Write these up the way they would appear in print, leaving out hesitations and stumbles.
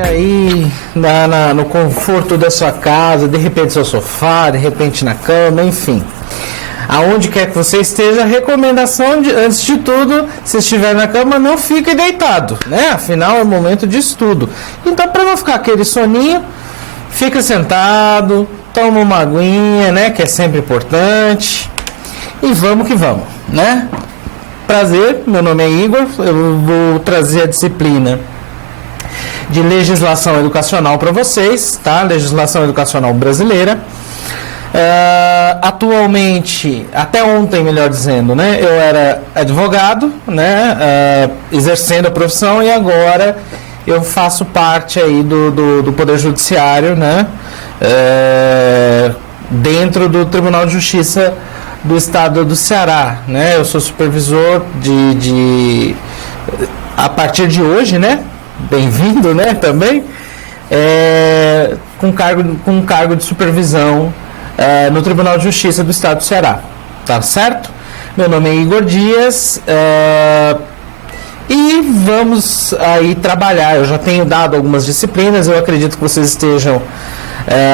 aí no conforto da sua casa, de repente no seu sofá, de repente na cama, enfim. Aonde quer que você esteja, a recomendação, antes de tudo, se estiver na cama, não fique deitado, né? Afinal, é momento de estudo. Então, para não ficar aquele soninho, fica sentado, toma uma aguinha, né? Que é sempre importante. E vamos que vamos, né? Prazer, meu nome é Igor, eu vou trazer a disciplina de legislação educacional para vocês, tá? Legislação educacional brasileira. Atualmente, até ontem, melhor dizendo, né? Eu era advogado, né? Exercendo a profissão, e agora eu faço parte aí do Poder Judiciário, né? Dentro do Tribunal de Justiça do Estado do Ceará, né? Eu sou supervisor a partir de hoje, né? Bem-vindo, né? Também com cargo de supervisão no Tribunal de Justiça do Estado do Ceará, tá certo? Meu nome é Igor Dias e vamos aí trabalhar. Eu já tenho dado algumas disciplinas, eu acredito que vocês estejam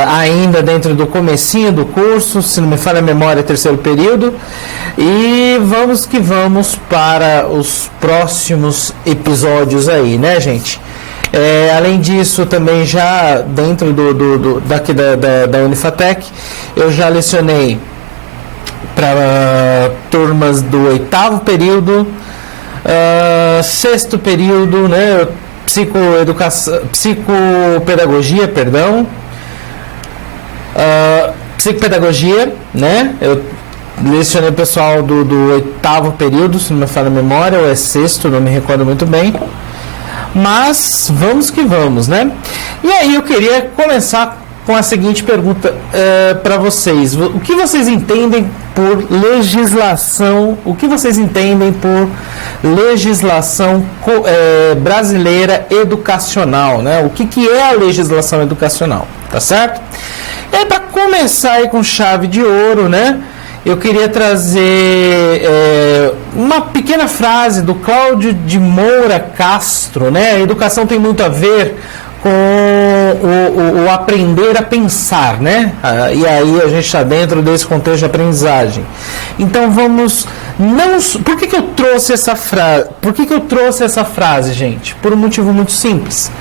ainda dentro do comecinho do curso, se não me falha a memória, terceiro período, e vamos que vamos para os próximos episódios aí, né, gente? Além disso, também já dentro daqui da Unifatec, eu já lecionei para turmas do 8º período, 6º período, né, psicopedagogia, né? Eu lecionei o pessoal do 8º período, se não me falha a memória, ou é 6º, não me recordo muito bem. Mas vamos que vamos, né? E aí eu queria começar com a seguinte pergunta para vocês. O que vocês entendem por legislação? O que vocês entendem por legislação brasileira educacional, né? O que é a legislação educacional, tá certo? E aí, para começar aí com chave de ouro, né? Eu queria trazer uma pequena frase do Cláudio de Moura Castro, né? A educação tem muito a ver com o aprender a pensar, né? E aí a gente está dentro desse contexto de aprendizagem. Então vamos... Por que eu trouxe essa frase? Por que eu trouxe essa frase, gente? Por um motivo muito simples.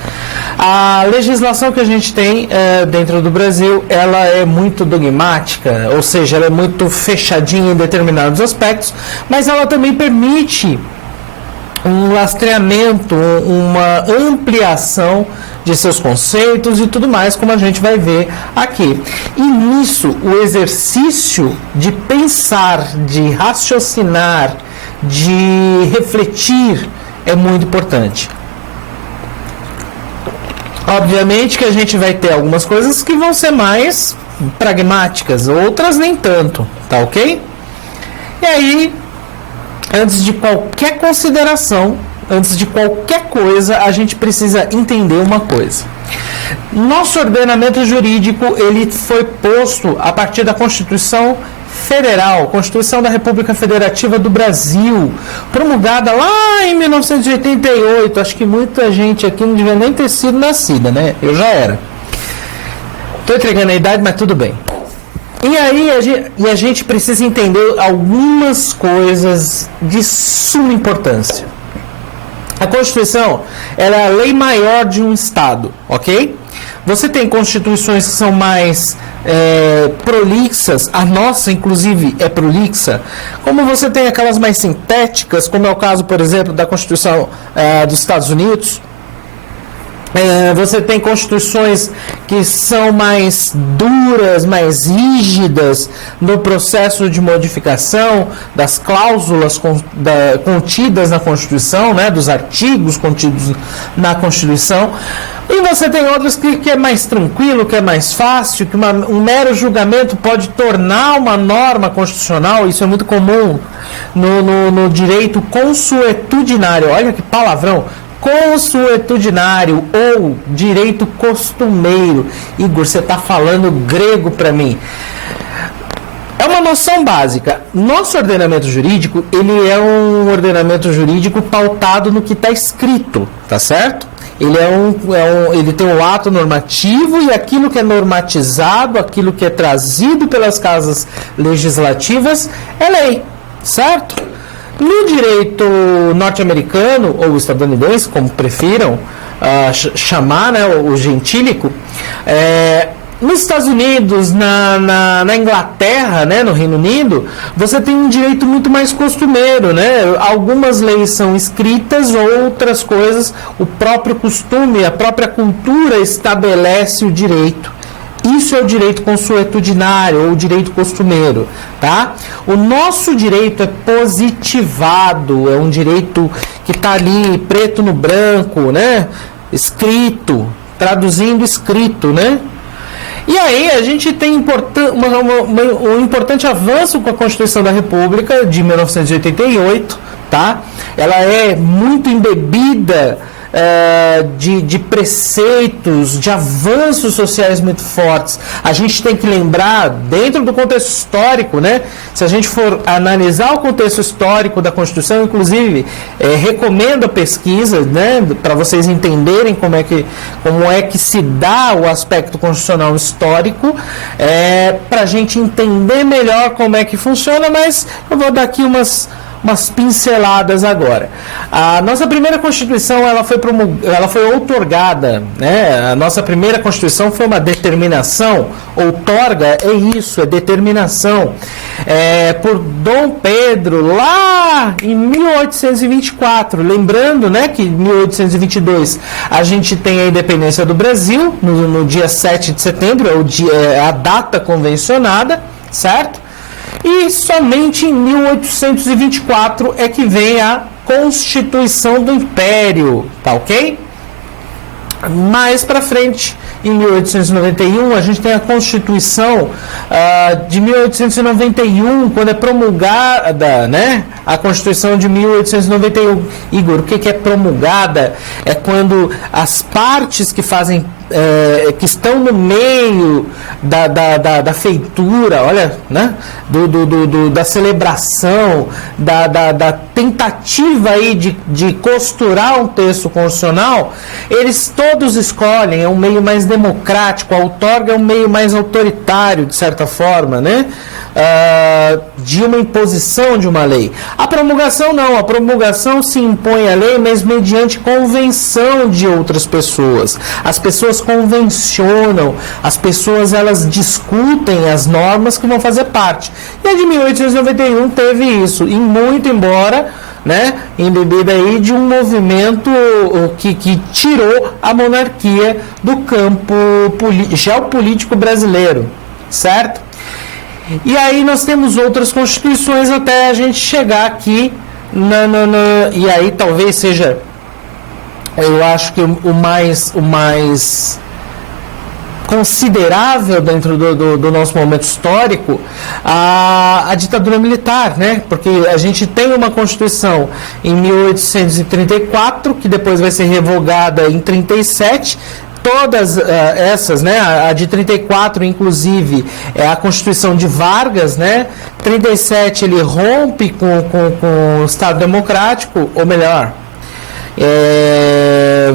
A legislação que a gente tem dentro do Brasil, ela é muito dogmática, ou seja, ela é muito fechadinha em determinados aspectos, mas ela também permite um lastreamento, uma ampliação de seus conceitos e tudo mais, como a gente vai ver aqui. E nisso, o exercício de pensar, de raciocinar, de refletir é muito importante. Obviamente que a gente vai ter algumas coisas que vão ser mais pragmáticas, outras nem tanto, tá ok? E aí, antes de qualquer consideração, antes de qualquer coisa, a gente precisa entender uma coisa. Nosso ordenamento jurídico, ele foi posto a partir da Constituição Federal, Constituição da República Federativa do Brasil, promulgada lá em 1988. Acho que muita gente aqui não devia nem ter sido nascida, né? Eu já era. Estou entregando a idade, mas tudo bem. E aí a gente precisa entender algumas coisas de suma importância. A Constituição, ela é a lei maior de um Estado, ok? Você tem constituições que são mais prolixas, a nossa, inclusive, é prolixa, como você tem aquelas mais sintéticas, como é o caso, por exemplo, da Constituição dos Estados Unidos. Você tem constituições que são mais duras, mais rígidas no processo de modificação das cláusulas contidas na Constituição, né, dos artigos contidos na Constituição. E você tem outras que é mais tranquilo, que é mais fácil, que um mero julgamento pode tornar uma norma constitucional. Isso é muito comum no direito consuetudinário. Olha que palavrão! Consuetudinário ou direito costumeiro. Igor, você está falando grego para mim. É uma noção básica. Nosso ordenamento jurídico, ele é um ordenamento jurídico pautado no que está escrito, tá certo? Ele tem um ato normativo e aquilo que é normatizado, aquilo que é trazido pelas casas legislativas é lei, certo? No direito norte-americano ou estadunidense, como prefiram chamar, né, o gentílico, nos Estados Unidos, na Inglaterra, né, no Reino Unido, você tem um direito muito mais costumeiro, né? Algumas leis são escritas, outras coisas, o próprio costume, a própria cultura estabelece o direito. Isso é o direito consuetudinário ou o direito costumeiro, tá? O nosso direito é positivado, é um direito que está ali preto no branco, né? Escrito, traduzindo escrito, né? E aí a gente tem um importante avanço com a Constituição da República de 1988, tá? Ela é muito embebida de preceitos, de avanços sociais muito fortes. A gente tem que lembrar, dentro do contexto histórico, né? Se a gente for analisar o contexto histórico da Constituição, inclusive, recomendo a pesquisa, né? Para vocês entenderem como é que se dá o aspecto constitucional histórico, para a gente entender melhor como é que funciona, mas eu vou dar aqui umas pinceladas agora. A nossa primeira Constituição ela foi outorgada, né? A nossa primeira Constituição foi uma determinação. Outorga é isso, é determinação, por Dom Pedro lá em 1824. Lembrando, né, que em 1822 a gente tem a independência do Brasil no dia 7 de setembro, é a data convencionada, certo? E somente em 1824 é que vem a Constituição do Império, tá ok? Mais para frente, em 1891, a gente tem a Constituição de 1891, quando é promulgada, né? A Constituição de 1891. Igor, o que é promulgada? É quando as partes que fazem que estão no meio da feitura, olha, né? Da celebração, da tentativa aí de costurar um texto constitucional, eles todos escolhem, é um meio mais democrático, a outorga é um meio mais autoritário, de certa forma, né? De uma imposição de uma lei. A promulgação não, a promulgação se impõe a lei, mas mediante convenção de outras pessoas. As pessoas convencionam, as pessoas elas discutem as normas que vão fazer parte. E a de 1891 teve isso, e muito embora, né, embebida aí de um movimento que tirou a monarquia do campo geopolítico brasileiro, certo? E aí nós temos outras constituições até a gente chegar aqui e aí talvez seja, eu acho que o mais considerável dentro do nosso momento histórico, a ditadura militar, né? Porque a gente tem uma Constituição em 1834, que depois vai ser revogada em 37. Todas essas, né, a de 34 inclusive é a Constituição de Vargas, né? 37 ele rompe com o Estado Democrático, ou melhor,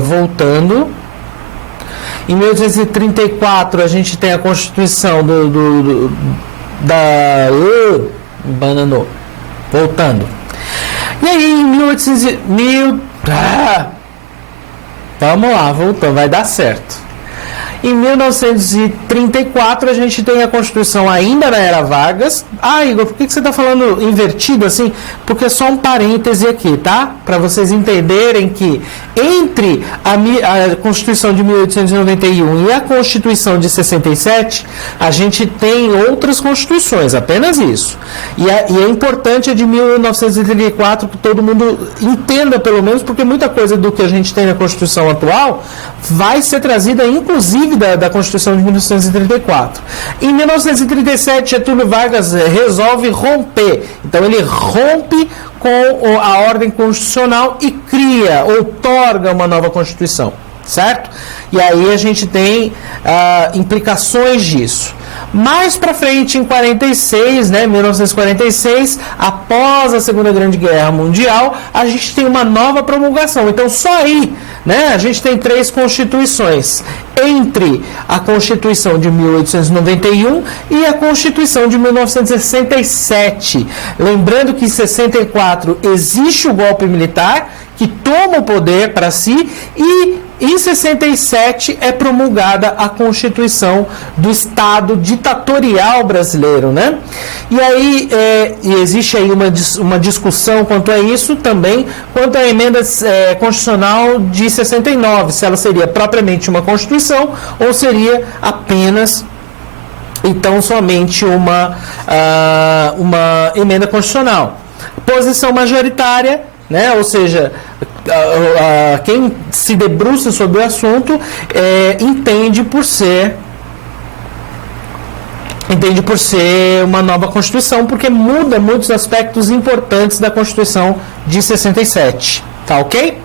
voltando, em 1834 a gente tem a Constituição bananou, voltando, e aí em 1800 vamos lá, voltando, vai dar certo. Em 1934 a gente tem a Constituição ainda na era Vargas. Igor, por que você está falando invertido assim? Porque é só um parêntese aqui, tá? Para vocês entenderem que entre a Constituição de 1891 e a Constituição de 67, a gente tem outras constituições, apenas isso. E é importante a de 1934 que todo mundo entenda, pelo menos, porque muita coisa do que a gente tem na Constituição atual vai ser trazida, inclusive, da Constituição de 1934. Em 1937, Getúlio Vargas resolve romper. Então, ele rompe com a ordem constitucional e outorga uma nova Constituição, certo? E aí a gente tem implicações disso. Mais para frente, em 46, né, 1946, após a Segunda Grande Guerra Mundial, a gente tem uma nova promulgação. Então, só aí, né? A gente tem 3 constituições, entre a Constituição de 1891 e a Constituição de 1967. Lembrando que em 64 existe o golpe militar, que toma o poder para si, e em 67 é promulgada a Constituição do Estado ditatorial brasileiro, né? E aí e existe aí uma discussão quanto a isso também, quanto à emenda constitucional de 69, se ela seria propriamente uma Constituição ou seria apenas, então, somente uma emenda constitucional. Posição majoritária, né? Ou seja, quem se debruça sobre o assunto entende por ser uma nova Constituição, porque muda muitos aspectos importantes da Constituição de 67, tá ok?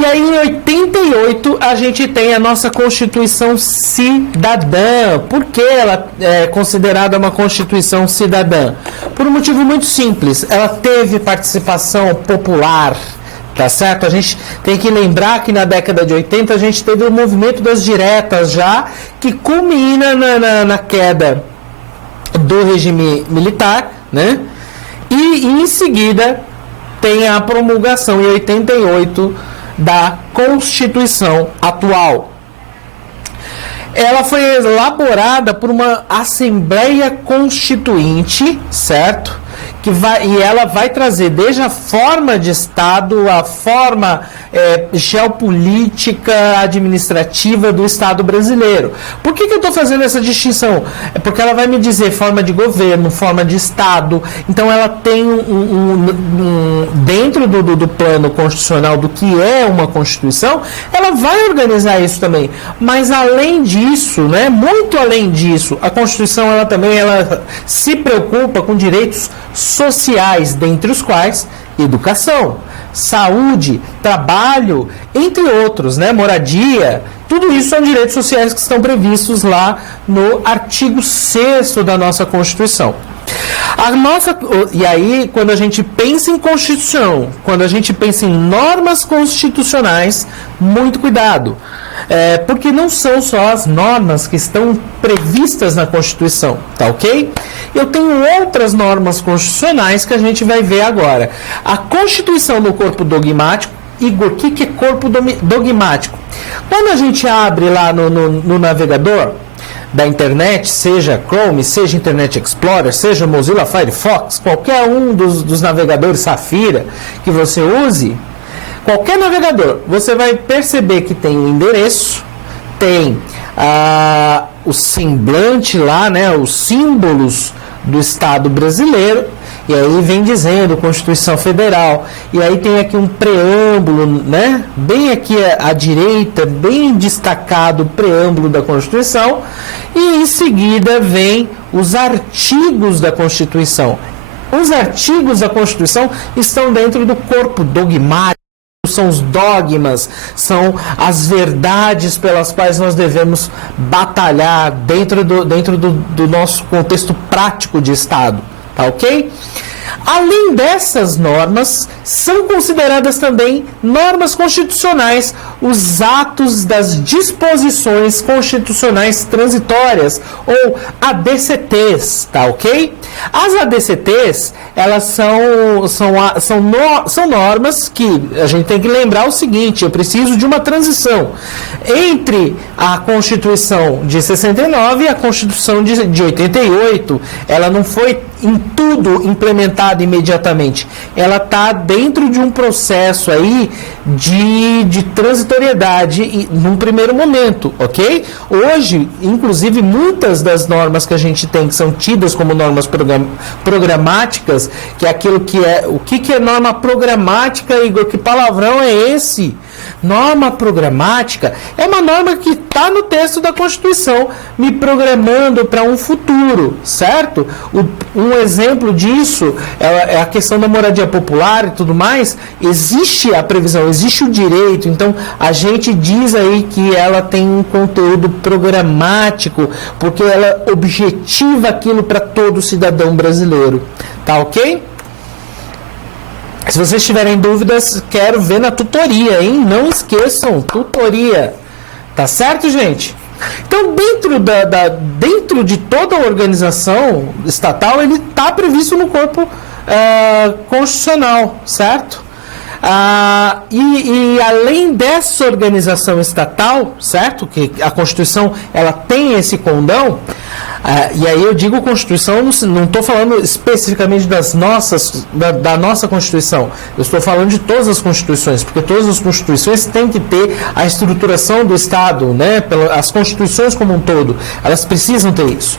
E aí, em 88, a gente tem a nossa Constituição Cidadã. Por que ela é considerada uma Constituição cidadã? Por um motivo muito simples. Ela teve participação popular, tá certo? A gente tem que lembrar que na década de 80 a gente teve o movimento das diretas já, que culmina na queda do regime militar, né? E em seguida tem a promulgação em 88 da Constituição atual. Ela foi elaborada por uma Assembleia Constituinte, certo? E ela vai trazer desde a forma de Estado, a forma geopolítica, administrativa do Estado brasileiro. Por que eu estou fazendo essa distinção? É porque ela vai me dizer forma de governo, forma de Estado. Então ela tem dentro do plano constitucional do que é uma Constituição, ela vai organizar isso também. Mas além disso, né, muito além disso, a Constituição ela também se preocupa com direitos sociais, dentre os quais educação, saúde, trabalho, entre outros, né? Moradia, tudo isso são direitos sociais que estão previstos lá no artigo 6º da nossa Constituição. E aí, quando a gente pensa em Constituição, quando a gente pensa em normas constitucionais, muito cuidado. Porque não são só as normas que estão previstas na Constituição, tá ok? Eu tenho outras normas constitucionais que a gente vai ver agora. A Constituição no corpo dogmático. Igor, o que é corpo dogmático? Quando a gente abre lá no navegador da internet, seja Chrome, seja Internet Explorer, seja Mozilla Firefox, qualquer um dos navegadores Safira que você use, qualquer navegador, você vai perceber que tem o endereço, tem o semblante lá, né, os símbolos do Estado brasileiro, e aí vem dizendo Constituição Federal, e aí tem aqui um preâmbulo, né, bem aqui à direita, bem destacado o preâmbulo da Constituição, e em seguida vem os artigos da Constituição. Os artigos da Constituição estão dentro do corpo dogmático. São os dogmas, são as verdades pelas quais nós devemos batalhar dentro do nosso contexto prático de Estado, tá ok? Além dessas normas, são consideradas também normas constitucionais os atos das disposições constitucionais transitórias, ou ADCTs, tá ok? As ADCTs, elas são normas que a gente tem que lembrar o seguinte: eu preciso de uma transição entre a Constituição de 69 e a Constituição de 88. Ela não foi em tudo implementada imediatamente. Ela está dentro de um processo aí de transitoriedade num primeiro momento, ok? Hoje, inclusive, muitas das normas que a gente tem, que são tidas como normas programáticas, que é aquilo que é... O que é norma programática, Igor? Que palavrão é esse? Norma programática é uma norma que está no texto da Constituição, me programando para um futuro, certo? Um exemplo disso é a questão da moradia popular e tudo mais. Existe a previsão, existe o direito, então a gente diz aí que ela tem um conteúdo programático, porque ela objetiva aquilo para todo cidadão brasileiro, tá ok? Se vocês tiverem dúvidas, quero ver na tutoria, hein? Não esqueçam, tutoria. Tá certo, gente? Então, dentro de toda a organização estatal, ele está previsto no corpo constitucional, certo? E além dessa organização estatal, certo? Que a Constituição ela tem esse condão. E aí eu digo Constituição, não estou falando especificamente da nossa Constituição, eu estou falando de todas as Constituições, porque todas as Constituições têm que ter a estruturação do Estado, né? As Constituições como um todo, elas precisam ter isso.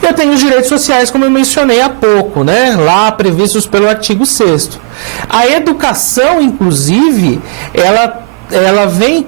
Eu tenho os direitos sociais, como eu mencionei há pouco, né? Lá previstos pelo artigo 6º. A educação, inclusive, ela vem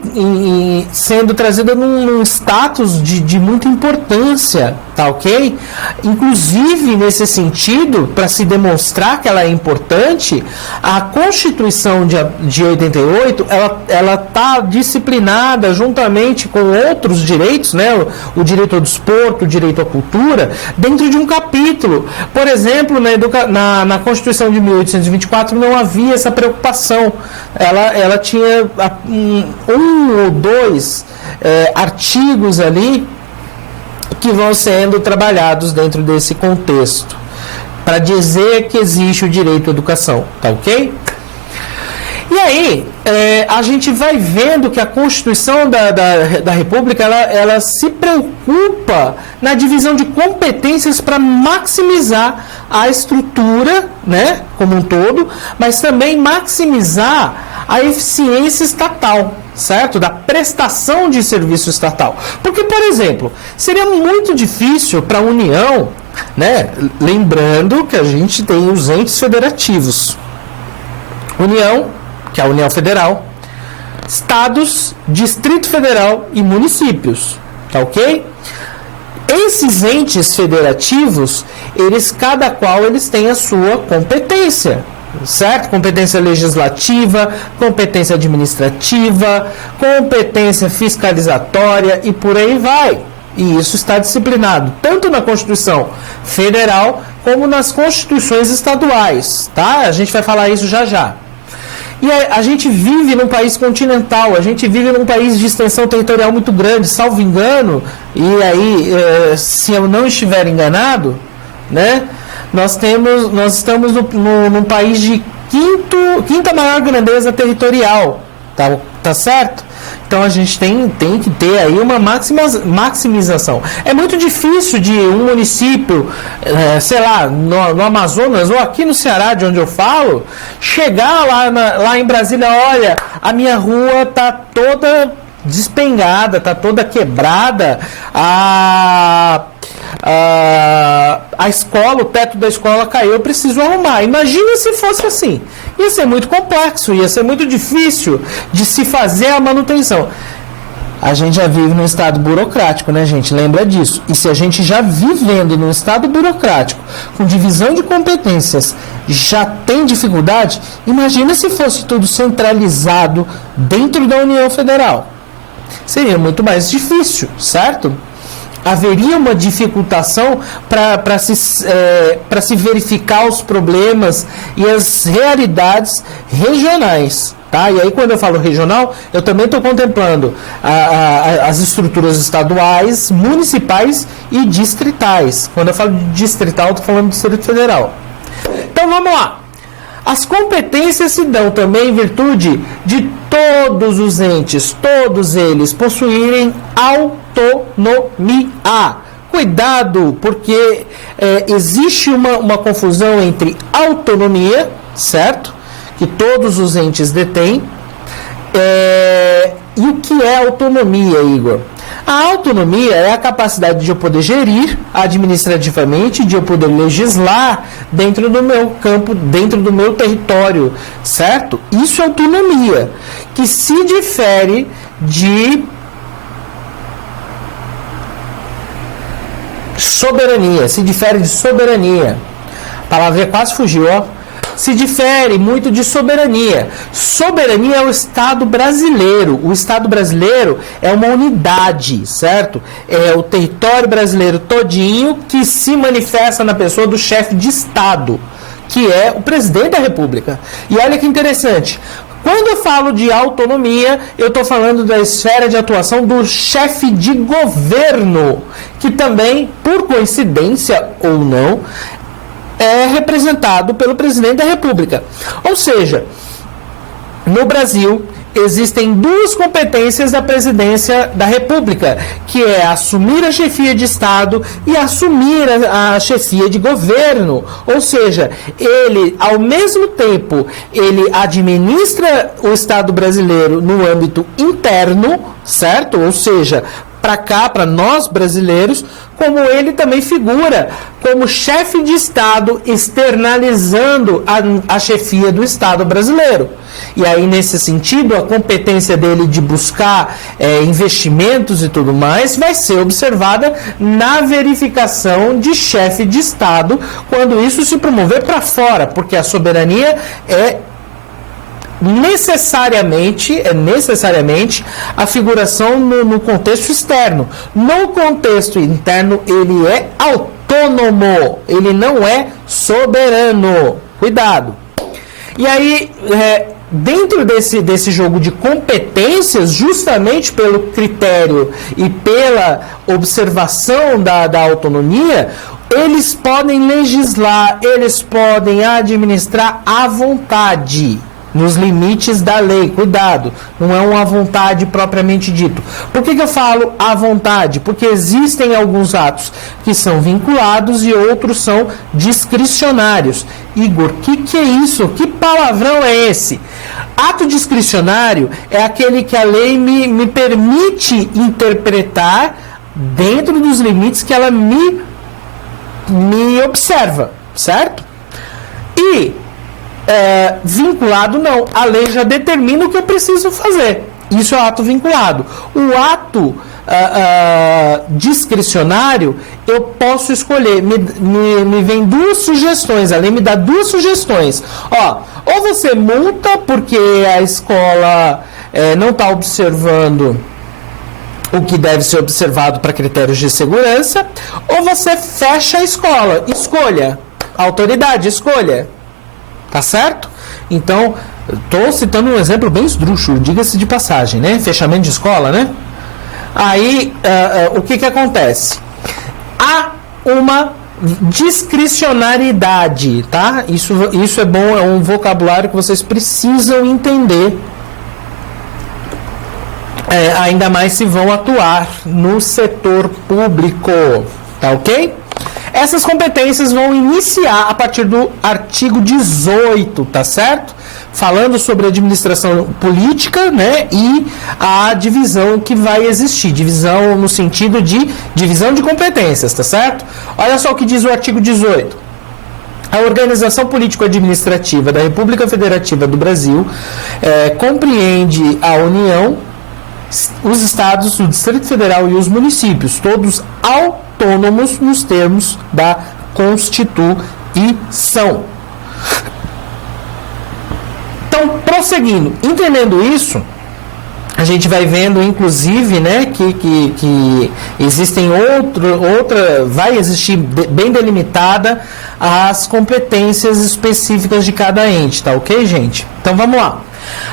sendo trazida num status de muita importância, tá ok? Inclusive, nesse sentido, para se demonstrar que ela é importante, a Constituição de 88, ela está disciplinada juntamente com outros direitos, né? O direito ao desporto, o direito à cultura, dentro de um capítulo. Por exemplo, na Constituição de 1824 não havia essa preocupação. Ela tinha um ou dois artigos ali que vão sendo trabalhados dentro desse contexto para dizer que existe o direito à educação, tá ok? E aí, a gente vai vendo que a Constituição da República, ela se preocupa na divisão de competências para maximizar a estrutura, né, como um todo, mas também maximizar a eficiência estatal, certo? Da prestação de serviço estatal. Porque, por exemplo, seria muito difícil para a União, né, lembrando que a gente tem os entes federativos. União, que é a União Federal, estados, Distrito Federal e municípios, tá ok? Esses entes federativos, cada qual eles têm a sua competência, certo? Competência legislativa, competência administrativa, competência fiscalizatória e por aí vai. E isso está disciplinado tanto na Constituição Federal como nas Constituições estaduais, tá? A gente vai falar isso já já. E a gente vive num país continental, a gente vive num país de extensão territorial muito grande, salvo engano, e aí, se eu não estiver enganado, né, nós estamos num país de quinta maior grandeza territorial, tá certo? Então a gente tem que ter aí uma maximização. É muito difícil de um município, sei lá, no Amazonas ou aqui no Ceará, de onde eu falo, chegar lá em Brasília, olha, a minha rua tá toda despengada, tá toda quebrada, a escola, o teto da escola caiu, eu preciso arrumar. Imagina se fosse assim. Ia ser muito complexo, ia ser muito difícil de se fazer a manutenção. A gente já vive num estado burocrático, né, gente? Lembra disso. E se a gente já vivendo num estado burocrático, com divisão de competências, já tem dificuldade, imagina se fosse tudo centralizado dentro da União Federal. Seria muito mais difícil, certo? Haveria uma dificultação para se verificar os problemas e as realidades regionais, tá? E aí, quando eu falo regional, eu também estou contemplando as estruturas estaduais, municipais e distritais. Quando eu falo de distrital, eu estou falando do Distrito Federal. Então, vamos lá. As competências se dão também em virtude de todos os entes, todos eles, possuírem autonomia. Cuidado, porque existe uma confusão entre autonomia, certo? Que todos os entes detêm. E o que é autonomia, Igor? A autonomia é a capacidade de eu poder gerir administrativamente, de eu poder legislar dentro do meu campo, dentro do meu território, certo? Isso é autonomia, que se difere de soberania, A palavra quase fugiu, ó. Se difere muito de soberania. Soberania é o Estado brasileiro. O Estado brasileiro é uma unidade, certo? É o território brasileiro todinho que se manifesta na pessoa do chefe de Estado, que é o presidente da República. E olha que interessante, quando eu falo de autonomia, eu estou falando da esfera de atuação do chefe de governo, que também, por coincidência ou não, é representado pelo presidente da República. Ou seja, no Brasil, existem duas competências da presidência da República, que é assumir a chefia de Estado e assumir a chefia de governo. Ou seja, ele, ao mesmo tempo, ele administra o Estado brasileiro no âmbito interno, certo? Ou seja, para cá, para nós brasileiros, como ele também figura como chefe de Estado externalizando a chefia do Estado brasileiro. E aí, nesse sentido, a competência dele de buscar investimentos e tudo mais vai ser observada na verificação de chefe de Estado, quando isso se promover para fora, porque a soberania é necessariamente a figuração no contexto externo. No contexto interno, ele é autônomo, ele não é soberano. Cuidado. E aí, dentro desse jogo de competências, justamente pelo critério e pela observação da autonomia, eles podem legislar, eles podem administrar à vontade, nos limites da lei. Cuidado, não é uma vontade propriamente dito. Por que eu falo à vontade? Porque existem alguns atos que são vinculados e outros são discricionários. Igor, que é isso? Que palavrão é esse? Ato discricionário é aquele que a lei me permite interpretar dentro dos limites que ela me observa, certo? E vinculado não, a lei já determina o que eu preciso fazer. Isso é ato vinculado. O ato discricionário, eu posso escolher. Me vem duas sugestões, a lei me dá duas sugestões. Ou você multa porque a escola não está observando o que deve ser observado para critérios de segurança, ou você fecha a escola. Escolha. Autoridade, escolha. Tá certo? Então, estou citando um exemplo bem esdrúxulo, diga-se de passagem, né? Fechamento de escola, né? Aí, o que acontece? Há uma discricionariedade, tá? Isso é bom, é um vocabulário que vocês precisam entender, ainda mais se vão atuar no setor público, tá ok? Essas competências vão iniciar a partir do artigo 18, tá certo? Falando sobre administração política, né? E a divisão que vai existir. Divisão no sentido de divisão de competências, tá certo? Olha só o que diz o artigo 18. A organização político-administrativa da República Federativa do Brasil compreende a União, os estados, o Distrito Federal e os municípios, todos autônomos nos termos da Constituição. Então, prosseguindo, entendendo isso, a gente vai vendo, inclusive, né, que existem vai existir bem delimitada as competências específicas de cada ente, tá ok, gente? Então, vamos lá.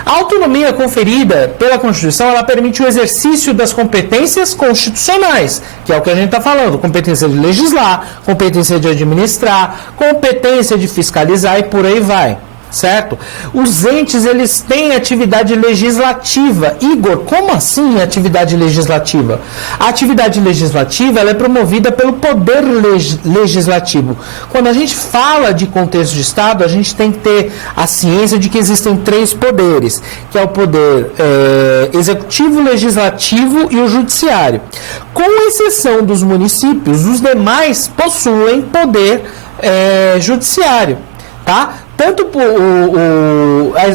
A autonomia conferida pela Constituição, ela permite o exercício das competências constitucionais, que é o que a gente está falando, competência de legislar, competência de administrar, competência de fiscalizar e por aí vai. Certo? Os entes, eles têm atividade legislativa. Igor, como assim atividade legislativa? A atividade legislativa, ela é promovida pelo poder legislativo. Quando a gente fala de contexto de Estado, a gente tem que ter a ciência de que existem três poderes, que é o poder executivo, legislativo e o judiciário. Com exceção dos municípios, os demais possuem poder judiciário, tá? Tanto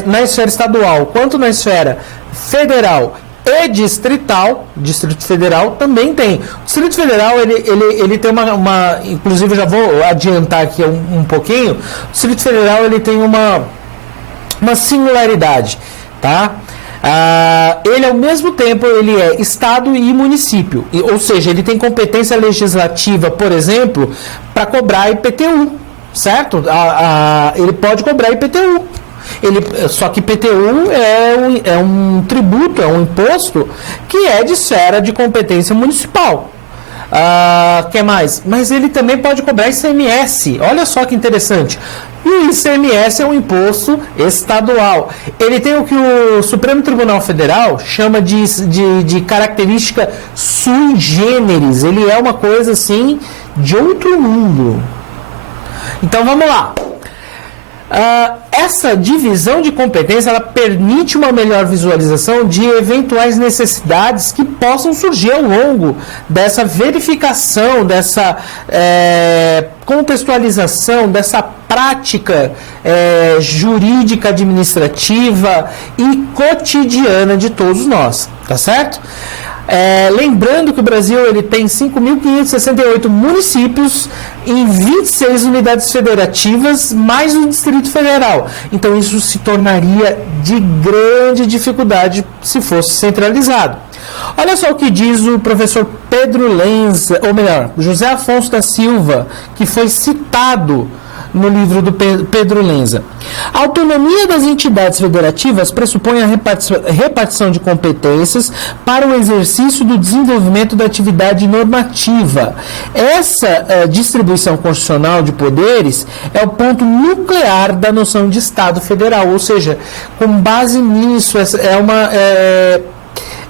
na esfera estadual quanto na esfera federal e distrital, Distrito Federal também tem. O Distrito Federal, ele tem uma inclusive, eu já vou adiantar aqui um pouquinho, o Distrito Federal, ele tem uma singularidade, tá? Ele, ao mesmo tempo, ele é Estado e município, ou seja, ele tem competência legislativa, por exemplo, para cobrar IPTU. certo? Ele pode cobrar IPTU. Só que IPTU é um tributo, é um imposto que é de esfera de competência municipal. Que mais? Mas ele também pode cobrar ICMS. Olha só que interessante. E o ICMS é um imposto estadual. Ele tem o que o Supremo Tribunal Federal chama de característica sui generis. Ele é uma coisa assim de outro mundo. Então vamos lá. Essa divisão de competência ela permite uma melhor visualização de eventuais necessidades que possam surgir ao longo dessa verificação, dessa contextualização, dessa prática jurídica, administrativa e cotidiana de todos nós, tá certo? Lembrando que o Brasil ele tem 5.568 municípios em 26 unidades federativas, mais o Distrito Federal. Então isso se tornaria de grande dificuldade se fosse centralizado. Olha só o que diz o professor Pedro Lenza, ou melhor, José Afonso da Silva, que foi citado no livro do Pedro Lenza. A autonomia das entidades federativas pressupõe a repartição de competências para o exercício do desenvolvimento da atividade normativa. Essa distribuição constitucional de poderes é o ponto nuclear da noção de Estado federal, ou seja, com base nisso,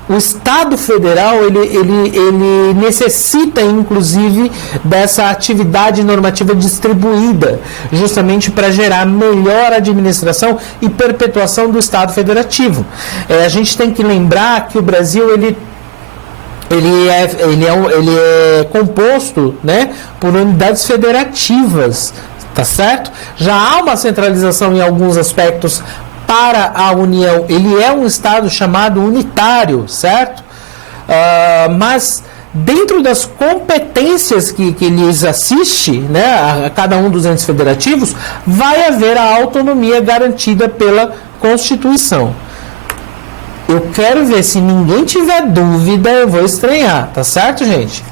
o Estado federal ele necessita inclusive dessa atividade normativa distribuída, justamente para gerar melhor administração e perpetuação do Estado federativo. A gente tem que lembrar que o Brasil ele é composto, né, por unidades federativas, tá certo? Já há uma centralização em alguns aspectos para a União. Ele é um Estado chamado unitário, certo? Mas dentro das competências que lhes assiste, né, a cada um dos entes federativos, vai haver a autonomia garantida pela Constituição. Eu quero ver, se ninguém tiver dúvida, eu vou estranhar, tá certo, gente?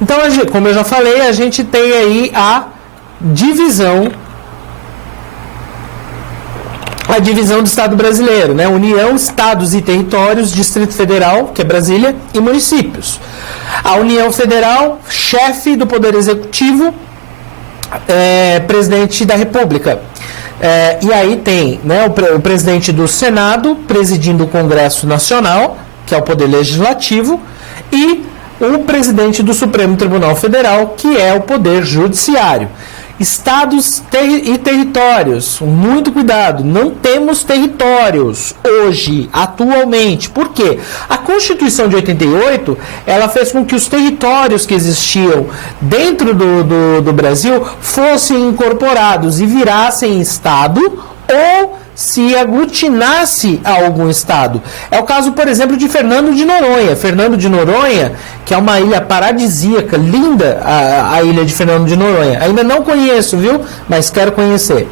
Então, como eu já falei, a gente tem aí a divisão do Estado brasileiro, né? União, Estados e Territórios, Distrito Federal, que é Brasília, e municípios. A União Federal, chefe do Poder Executivo, presidente da República. E aí tem, né, o presidente do Senado, presidindo o Congresso Nacional, que é o Poder Legislativo, e o presidente do Supremo Tribunal Federal, que é o Poder Judiciário. Estados e territórios, muito cuidado, não temos territórios hoje, atualmente. Por quê? A Constituição de 88, ela fez com que os territórios que existiam dentro do Brasil fossem incorporados e virassem Estado ou se aglutinasse a algum estado. É o caso, por exemplo, de Fernando de Noronha. Fernando de Noronha, que é uma ilha paradisíaca, linda a ilha de Fernando de Noronha. Ainda não conheço, viu? Mas quero conhecer.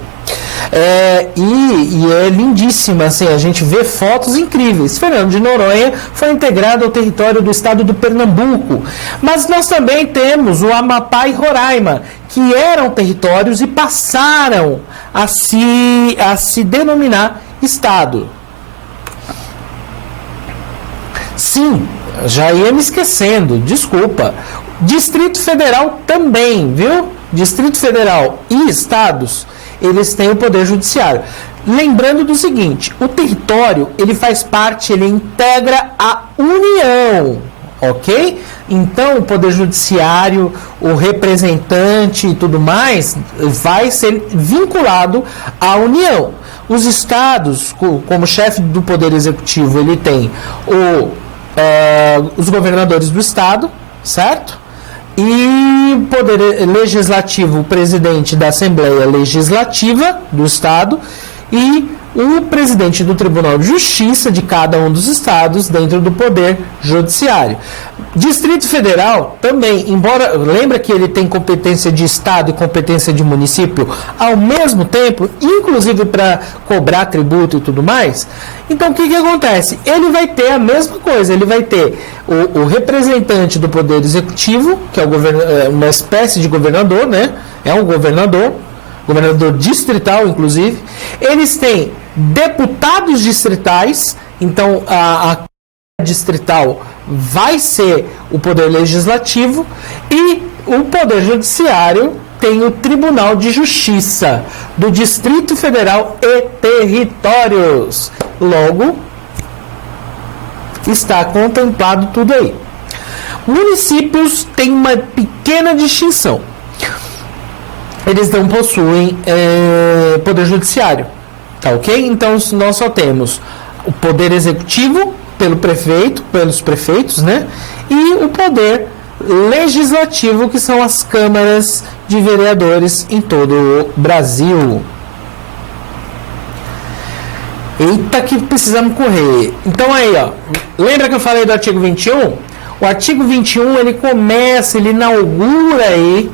E é lindíssima, assim, a gente vê fotos incríveis. Fernando de Noronha foi integrado ao território do estado do Pernambuco, mas nós também temos o Amapá e Roraima, que eram territórios e passaram a se denominar estado. Sim, já ia me esquecendo, desculpa. Distrito Federal também, viu? Distrito Federal e estados, eles têm o poder judiciário. Lembrando do seguinte, o território, ele faz parte, ele integra a União, ok? Então, o poder judiciário, o representante e tudo mais, vai ser vinculado à União. Os estados, como chefe do poder executivo, ele tem os governadores do estado, certo? E poder legislativo, o presidente da Assembleia Legislativa do Estado e o presidente do Tribunal de Justiça de cada um dos estados dentro do Poder Judiciário. Distrito Federal também, embora, lembra que ele tem competência de estado e competência de município ao mesmo tempo, inclusive para cobrar tributo e tudo mais. Então o que acontece? Ele vai ter a mesma coisa, ele vai ter o representante do Poder Executivo, que é uma espécie de governador, né? É um governador, governador distrital, inclusive. Eles têm deputados distritais, então a distrital vai ser o poder legislativo, e o poder judiciário tem o Tribunal de Justiça do Distrito Federal e Territórios. Logo, está contemplado tudo aí. Municípios têm uma pequena distinção. Eles não possuem poder judiciário, tá ok? Então nós só temos o poder executivo pelo prefeito, pelos prefeitos, né? E o poder legislativo, que são as câmaras de vereadores em todo o Brasil. Eita, que precisamos correr. Então aí, ó, lembra que eu falei do artigo 21? O artigo 21, ele começa, ele inaugura aí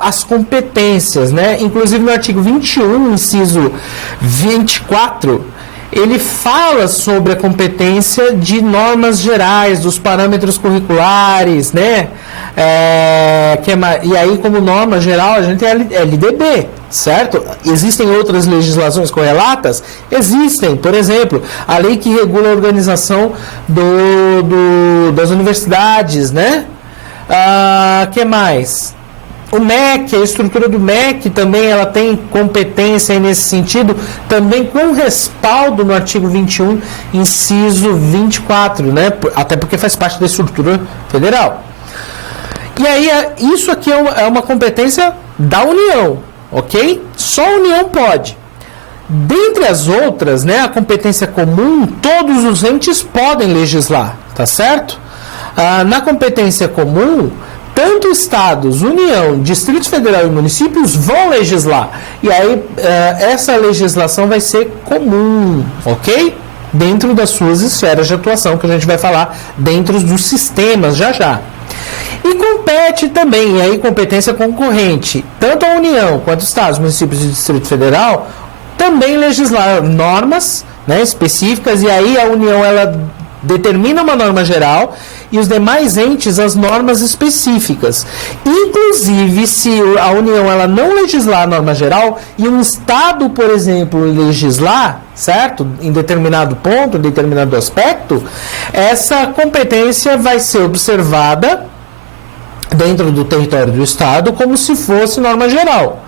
as competências, né? Inclusive no artigo 21, inciso 24, ele fala sobre a competência de normas gerais, dos parâmetros curriculares, né? E aí, como norma geral, a gente tem a LDB, certo? Existem outras legislações correlatas? Existem, por exemplo, a lei que regula a organização das universidades, né? Que mais? O MEC, a estrutura do MEC também, ela tem competência aí nesse sentido, também com respaldo no artigo 21, inciso 24, né? Até porque faz parte da estrutura federal. E aí, isso aqui é uma competência da União, ok? Só a União pode. Dentre as outras, né, a competência comum, todos os entes podem legislar, tá certo? Na competência comum, tanto estados, União, Distrito Federal e municípios vão legislar. E aí, essa legislação vai ser comum, ok? Dentro das suas esferas de atuação, que a gente vai falar dentro dos sistemas já. E compete também, e aí competência concorrente, tanto a União quanto estados, municípios e Distrito Federal, também legislar normas, né, específicas, e aí a União, ela determina uma norma geral e os demais entes as normas específicas. Inclusive, se a União, ela não legislar a norma geral e um estado, por exemplo, legislar, certo? Em determinado ponto, em determinado aspecto, essa competência vai ser observada dentro do território do estado como se fosse norma geral.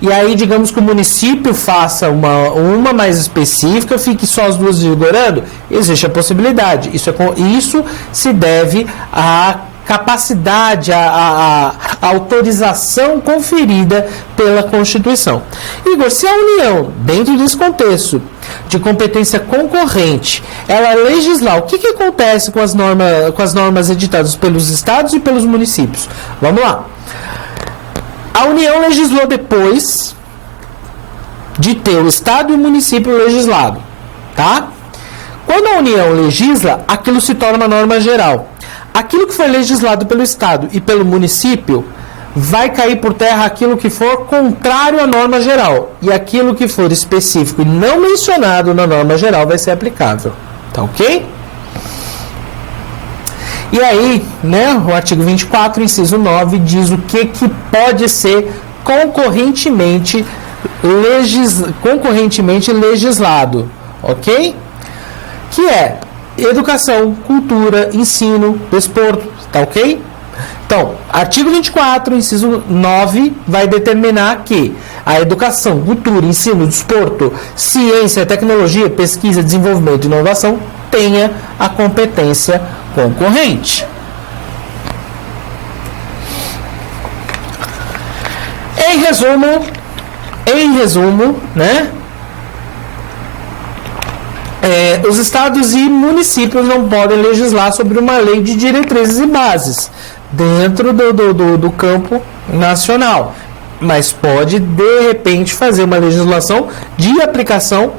E aí, digamos que o município faça uma mais específica, fique só as duas vigorando, existe a possibilidade. Isso se deve à capacidade, à autorização conferida pela Constituição. Igor, se a União, dentro desse contexto de competência concorrente, ela legislar, o que acontece com as normas editadas pelos estados e pelos municípios? Vamos lá. A União legislou depois de ter o Estado e o município legislado, tá? Quando a União legisla, aquilo se torna uma norma geral. Aquilo que foi legislado pelo Estado e pelo município vai cair por terra aquilo que for contrário à norma geral. E aquilo que for específico e não mencionado na norma geral vai ser aplicável, tá ok? E aí, né, o artigo 24, inciso 9, diz o que pode ser concorrentemente legislado, ok? Que é educação, cultura, ensino, desporto, tá ok? Então, artigo 24, inciso 9, vai determinar que a educação, cultura, ensino, desporto, ciência, tecnologia, pesquisa, desenvolvimento e inovação tenha a competência concorrente. Em resumo, né? Os estados e municípios não podem legislar sobre uma lei de diretrizes e bases dentro do campo nacional, mas pode, de repente, fazer uma legislação de aplicação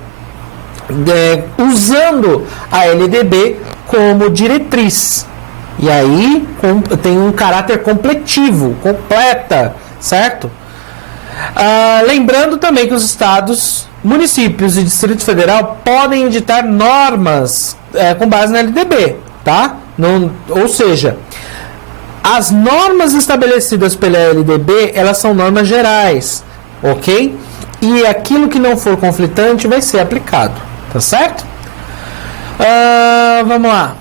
usando a LDB como diretriz. E aí tem um caráter completivo, completa, certo? Lembrando também que os estados, municípios e Distrito Federal podem editar normas com base na LDB, tá? Ou seja, as normas estabelecidas pela LDB, elas são normas gerais, ok? E aquilo que não for conflitante vai ser aplicado, tá certo? Vamos lá.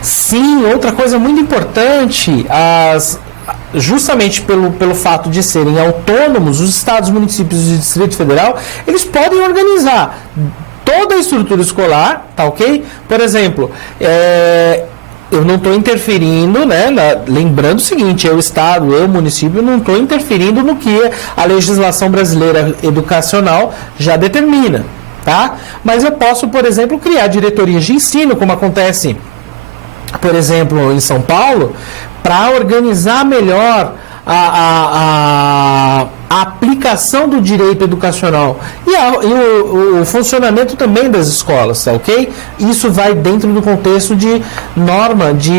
Sim, outra coisa muito importante, justamente pelo fato de serem autônomos, os estados, municípios e o Distrito Federal, eles podem organizar toda a estrutura escolar, tá ok? Por exemplo, eu não estou interferindo, né? Lembrando o seguinte, eu Estado, eu município, não estou interferindo no que a legislação brasileira educacional já determina, tá? Mas eu posso, por exemplo, criar diretorias de ensino, como acontece, por exemplo, em São Paulo, para organizar melhor a aplicação do direito educacional e o funcionamento também das escolas, tá ok? Isso vai dentro do contexto de norma de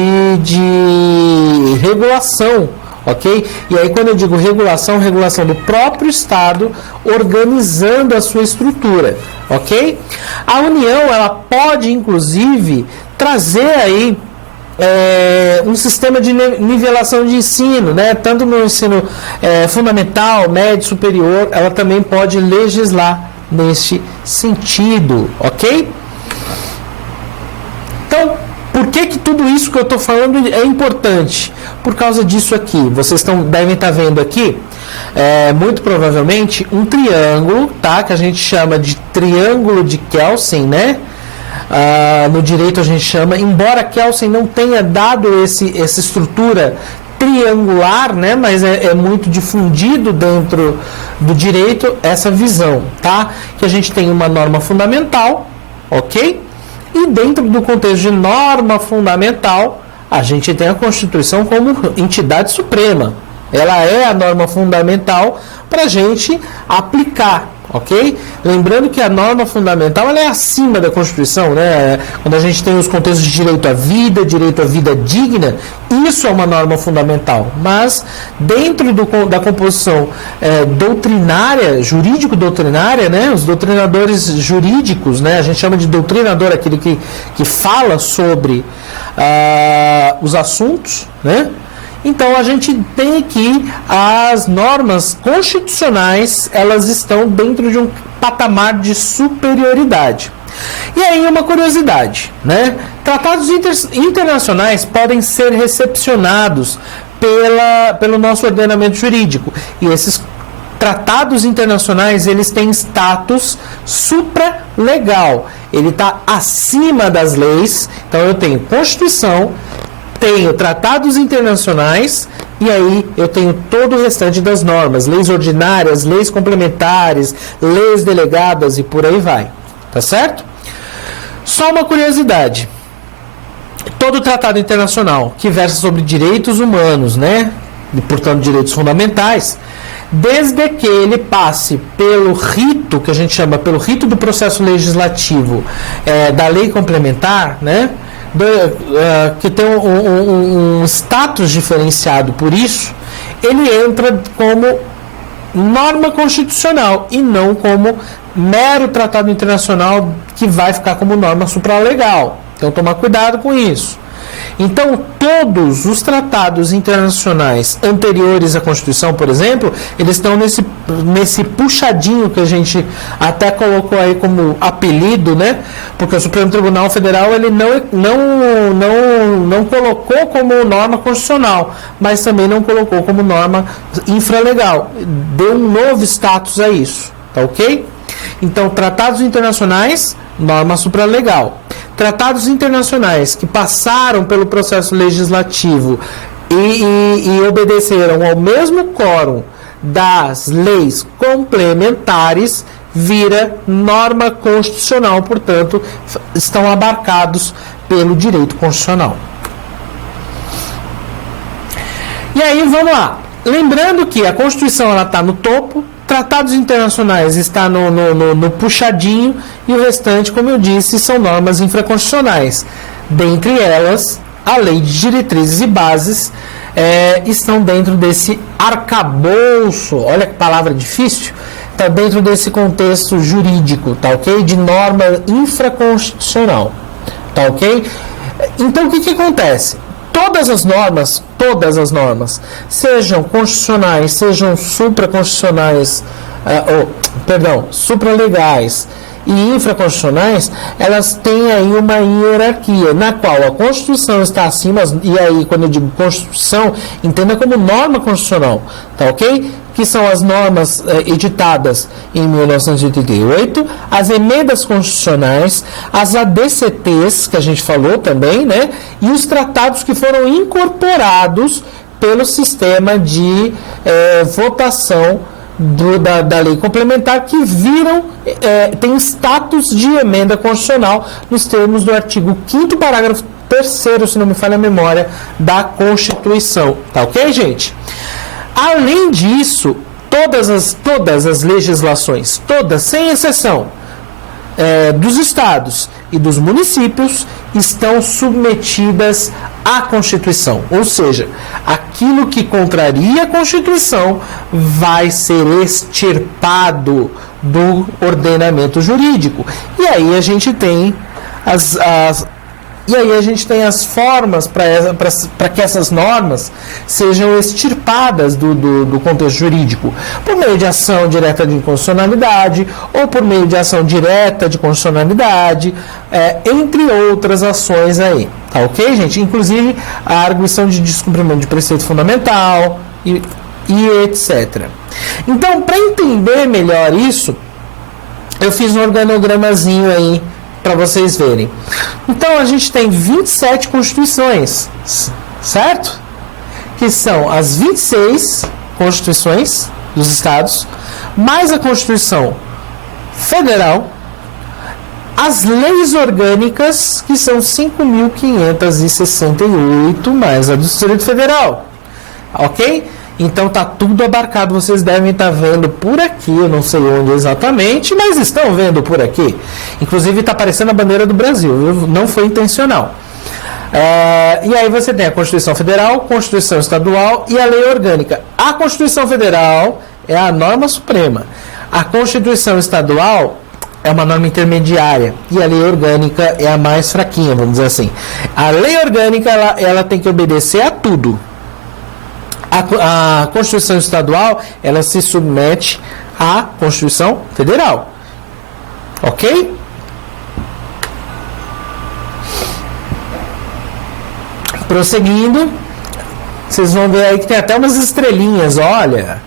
regulação, ok? E aí quando eu digo regulação do próprio Estado organizando a sua estrutura, ok? A União, ela pode inclusive trazer aí um sistema de nivelação de ensino, né? Tanto no ensino fundamental, médio, superior, ela também pode legislar neste sentido, ok? Então, por que tudo isso que eu estou falando é importante? Por causa disso aqui, vocês devem estar vendo aqui, muito provavelmente, um triângulo, tá? Que a gente chama de triângulo de Kelsen, né? No direito a gente chama, embora Kelsen não tenha dado essa estrutura triangular, né, mas é muito difundido dentro do direito essa visão, tá? Que a gente tem uma norma fundamental, ok? E dentro do contexto de norma fundamental, a gente tem a Constituição como entidade suprema. Ela é a norma fundamental para a gente aplicar, ok? Lembrando que a norma fundamental ela é acima da Constituição, né? Quando a gente tem os contextos de direito à vida digna, isso é uma norma fundamental. Mas dentro da composição doutrinária, jurídico-doutrinária, né? Os doutrinadores jurídicos, né? A gente chama de doutrinador aquele que fala sobre os assuntos, né? Então a gente tem que as normas constitucionais, elas estão dentro de um patamar de superioridade. E aí uma curiosidade, né? Tratados internacionais podem ser recepcionados pelo nosso ordenamento jurídico. E esses tratados internacionais, eles têm status supralegal. Ele está acima das leis. Então eu tenho Constituição, tenho tratados internacionais e aí eu tenho todo o restante das normas, leis ordinárias, leis complementares, leis delegadas e por aí vai, tá certo? Só uma curiosidade, todo tratado internacional que versa sobre direitos humanos, né, e portanto direitos fundamentais, desde que ele passe pelo rito, que a gente chama pelo rito do processo legislativo da lei complementar, né, que tem um status diferenciado por isso, ele entra como norma constitucional e não como mero tratado internacional que vai ficar como norma supralegal. Então tomar cuidado com isso. Então todos os tratados internacionais anteriores à Constituição, por exemplo, eles estão nesse puxadinho que a gente até colocou aí como apelido, né? Porque o Supremo Tribunal Federal ele não colocou como norma constitucional, mas também não colocou como norma infralegal. Deu um novo status a isso, tá ok? Então tratados internacionais, norma supralegal. Tratados internacionais que passaram pelo processo legislativo e obedeceram ao mesmo quórum das leis complementares, vira norma constitucional, portanto, estão abarcados pelo direito constitucional. E aí, vamos lá. Lembrando que a Constituição está no topo, tratados internacionais está no puxadinho e o restante, como eu disse, são normas infraconstitucionais. Dentre elas, a Lei de Diretrizes e Bases estão dentro desse arcabouço, olha que palavra difícil, está dentro desse contexto jurídico, tá ok? De norma infraconstitucional, tá ok? Então, o que acontece? todas as normas, sejam constitucionais, sejam supraconstitucionais, supralegais e infraconstitucionais, elas têm aí uma hierarquia, na qual a Constituição está acima, e aí quando eu digo Constituição, entenda como norma constitucional, tá ok? Que são as normas editadas em 1988, as emendas constitucionais, as ADCTs, que a gente falou também, né? E os tratados que foram incorporados pelo sistema de votação da lei complementar, que tem status de emenda constitucional nos termos do artigo 5º, parágrafo 3º, se não me falha a memória, da Constituição. Tá ok, gente? Além disso, todas as legislações, todas, sem exceção, dos estados e dos municípios, estão submetidas à Constituição. Ou seja, aquilo que contraria a Constituição vai ser extirpado do ordenamento jurídico. E aí a gente tem as formas para que essas normas sejam extirpadas do contexto jurídico, por meio de ação direta de inconstitucionalidade ou por meio de ação direta de constitucionalidade, entre outras ações aí. Tá ok, gente? Inclusive a arguição de descumprimento de preceito fundamental e etc. Então, para entender melhor isso, eu fiz um organogramazinho aí para vocês verem. Então, a gente tem 27 constituições, certo? Que são as 26 constituições dos estados, mais a Constituição Federal, as leis orgânicas, que são 5.568, mais a do Distrito Federal. Ok? Então tá tudo abarcado, vocês devem estar vendo por aqui, eu não sei onde exatamente, mas estão vendo por aqui. Inclusive está aparecendo a bandeira do Brasil, não foi intencional. E aí você tem a Constituição Federal, Constituição Estadual e a Lei Orgânica. A Constituição Federal é a norma suprema. A Constituição Estadual é uma norma intermediária e a Lei Orgânica é a mais fraquinha, vamos dizer assim. A Lei Orgânica ela tem que obedecer a tudo. A Constituição Estadual, ela se submete à Constituição Federal. Ok? Prosseguindo, vocês vão ver aí que tem até umas estrelinhas, olha.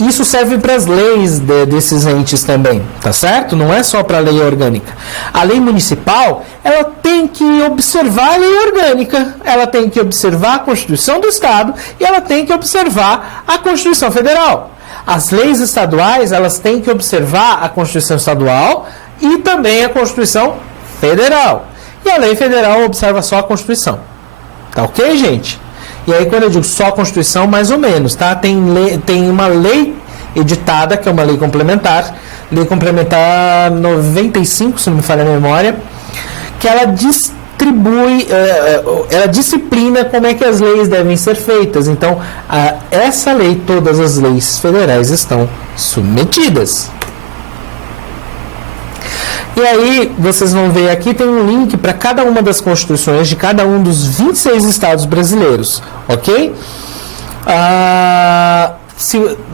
Isso serve para as leis desses entes também, tá certo? Não é só para a lei orgânica. A lei municipal, ela tem que observar a lei orgânica, ela tem que observar a Constituição do Estado e ela tem que observar a Constituição Federal. As leis estaduais, elas têm que observar a Constituição Estadual e também a Constituição Federal. E a lei federal observa só a Constituição. Tá ok, gente? E aí, quando eu digo só a Constituição, mais ou menos, tá? Tem uma lei editada, que é uma lei complementar 95, se não me falha a memória, que ela distribui, ela disciplina como é que as leis devem ser feitas. Então, essa lei, todas as leis federais estão submetidas. E aí, vocês vão ver aqui, tem um link para cada uma das constituições de cada um dos 26 estados brasileiros, ok?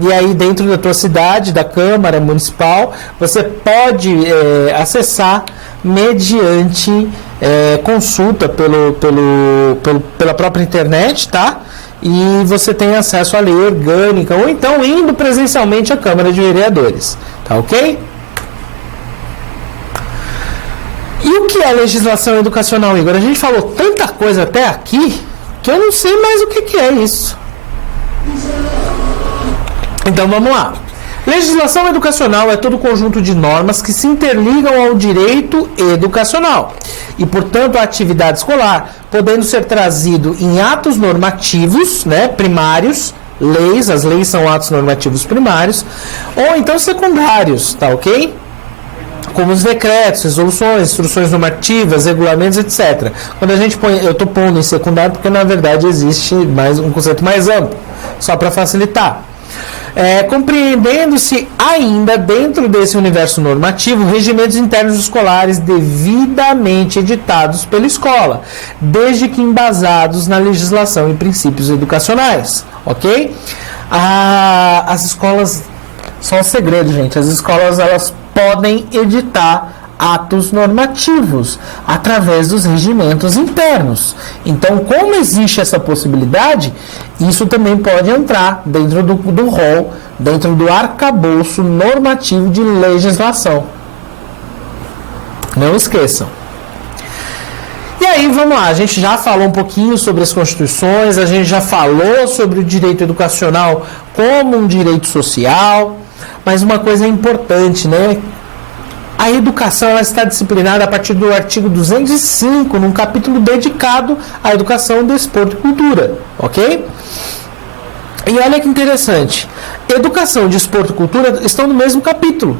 E aí, dentro da tua cidade, da Câmara Municipal, você pode acessar mediante consulta pela própria internet, tá? E você tem acesso à lei orgânica, ou então indo presencialmente à Câmara de Vereadores, tá ok? E o que é legislação educacional, Igor? A gente falou tanta coisa até aqui que eu não sei mais o que é isso. Então vamos lá. Legislação educacional é todo conjunto de normas que se interligam ao direito educacional e, portanto, à atividade escolar, podendo ser trazido em atos normativos, né, primários, leis, as leis são atos normativos primários, ou então secundários, tá ok? Como os decretos, resoluções, instruções normativas, regulamentos, etc. Quando a gente põe, eu estou pondo em secundário porque na verdade existe um conceito mais amplo, só para facilitar. compreendendo-se ainda dentro desse universo normativo regimentos internos escolares devidamente editados pela escola, desde que embasados na legislação e princípios educacionais, ok? As escolas, só um segredo, gente, as escolas elas podem editar atos normativos através dos regimentos internos. Então, como existe essa possibilidade, isso também pode entrar dentro do rol, dentro do arcabouço normativo de legislação. Não esqueçam. E aí, vamos lá, a gente já falou um pouquinho sobre as constituições, a gente já falou sobre o direito educacional como um direito social, mas uma coisa importante, né? A educação ela está disciplinada a partir do artigo 205, num capítulo dedicado à educação, desporto e cultura, ok? E olha que interessante, educação, desporto e cultura estão no mesmo capítulo.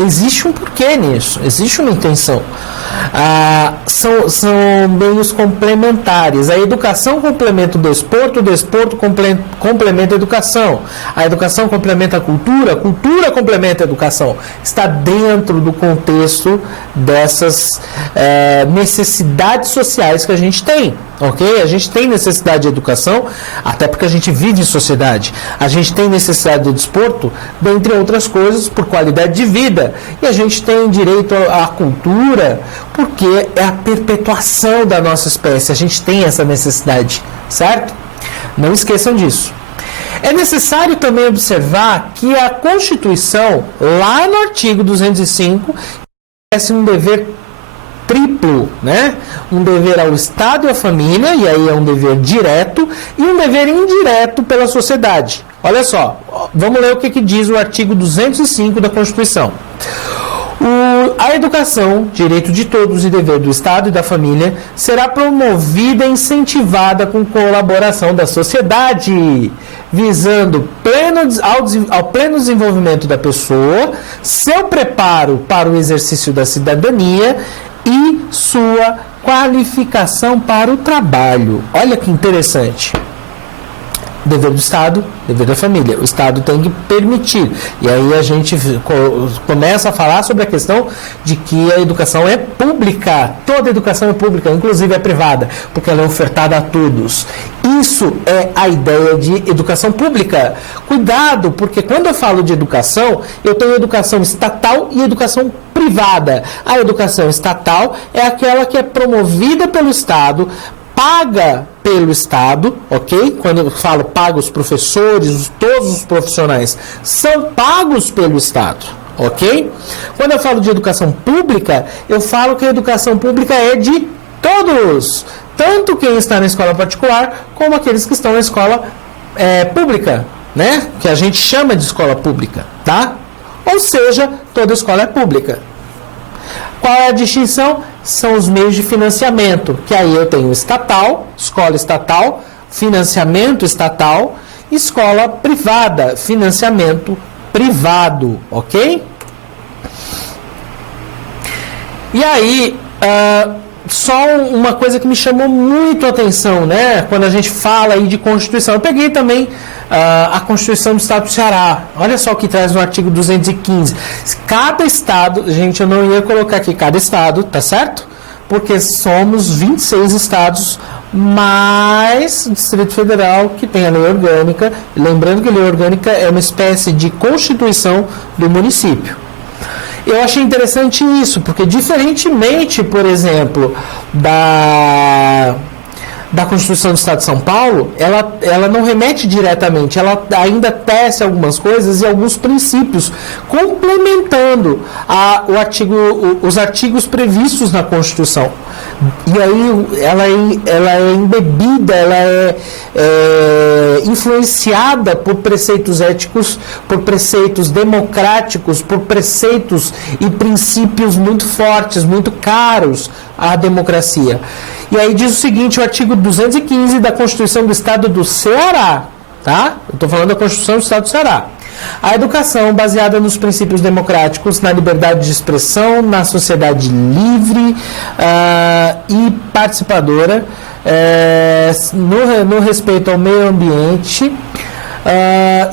Existe um porquê nisso, existe uma intenção. São meios complementares. A educação complementa o desporto complementa a educação. A educação complementa a cultura complementa a educação. Está dentro do contexto dessas necessidades sociais que a gente tem, ok? A gente tem necessidade de educação, até porque a gente vive em sociedade. A gente tem necessidade de desporto, dentre outras coisas, por qualidade de vida. E a gente tem direito à cultura, porque é a perpetuação da nossa espécie. A gente tem essa necessidade, certo? Não esqueçam disso. É necessário também observar que a Constituição, lá no artigo 205, estabelece um dever triplo, né? Um dever ao Estado e à família, e aí é um dever direto, e um dever indireto pela sociedade. Olha só, vamos ler o que diz o artigo 205 da Constituição. A educação, direito de todos e dever do Estado e da família, será promovida e incentivada com colaboração da sociedade, visando ao pleno desenvolvimento da pessoa, seu preparo para o exercício da cidadania e sua qualificação para o trabalho. Olha que interessante. Dever do Estado, dever da família. O Estado tem que permitir. E aí a gente começa a falar sobre a questão de que a educação é pública. Toda educação é pública, inclusive é privada, porque ela é ofertada a todos. Isso é a ideia de educação pública. Cuidado, porque quando eu falo de educação, eu tenho educação estatal e educação privada. A educação estatal é aquela que é promovida pelo Estado, paga pelo Estado, ok? Quando eu falo paga, os professores, todos os profissionais são pagos pelo Estado, ok? Quando eu falo de educação pública, eu falo que a educação pública é de todos, tanto quem está na escola particular, como aqueles que estão na escola pública, né? Que a gente chama de escola pública, tá? Ou seja, toda escola é pública. Qual é a distinção? São os meios de financiamento, que aí eu tenho estatal, escola estatal, financiamento estatal, escola privada, financiamento privado, ok? E aí, só uma coisa que me chamou muito a atenção, né? Quando a gente fala aí de Constituição, eu peguei também a Constituição do Estado do Ceará. Olha só o que traz no artigo 215. Cada estado, gente, eu não ia colocar aqui cada estado, tá certo? Porque somos 26 estados, mais o Distrito Federal, que tem a lei orgânica. Lembrando que a lei orgânica é uma espécie de constituição do município. Eu achei interessante isso, porque diferentemente, por exemplo, da Constituição do Estado de São Paulo, ela não remete diretamente, ela ainda tece algumas coisas e alguns princípios, complementando os artigos previstos na Constituição. E aí ela é embebida, ela é influenciada por preceitos éticos, por preceitos democráticos, por preceitos e princípios muito fortes, muito caros à democracia. E aí diz o seguinte, o artigo 215 da Constituição do Estado do Ceará, tá? Eu estou falando da Constituição do Estado do Ceará. A educação baseada nos princípios democráticos, na liberdade de expressão, na sociedade livre e participadora, no respeito ao meio ambiente,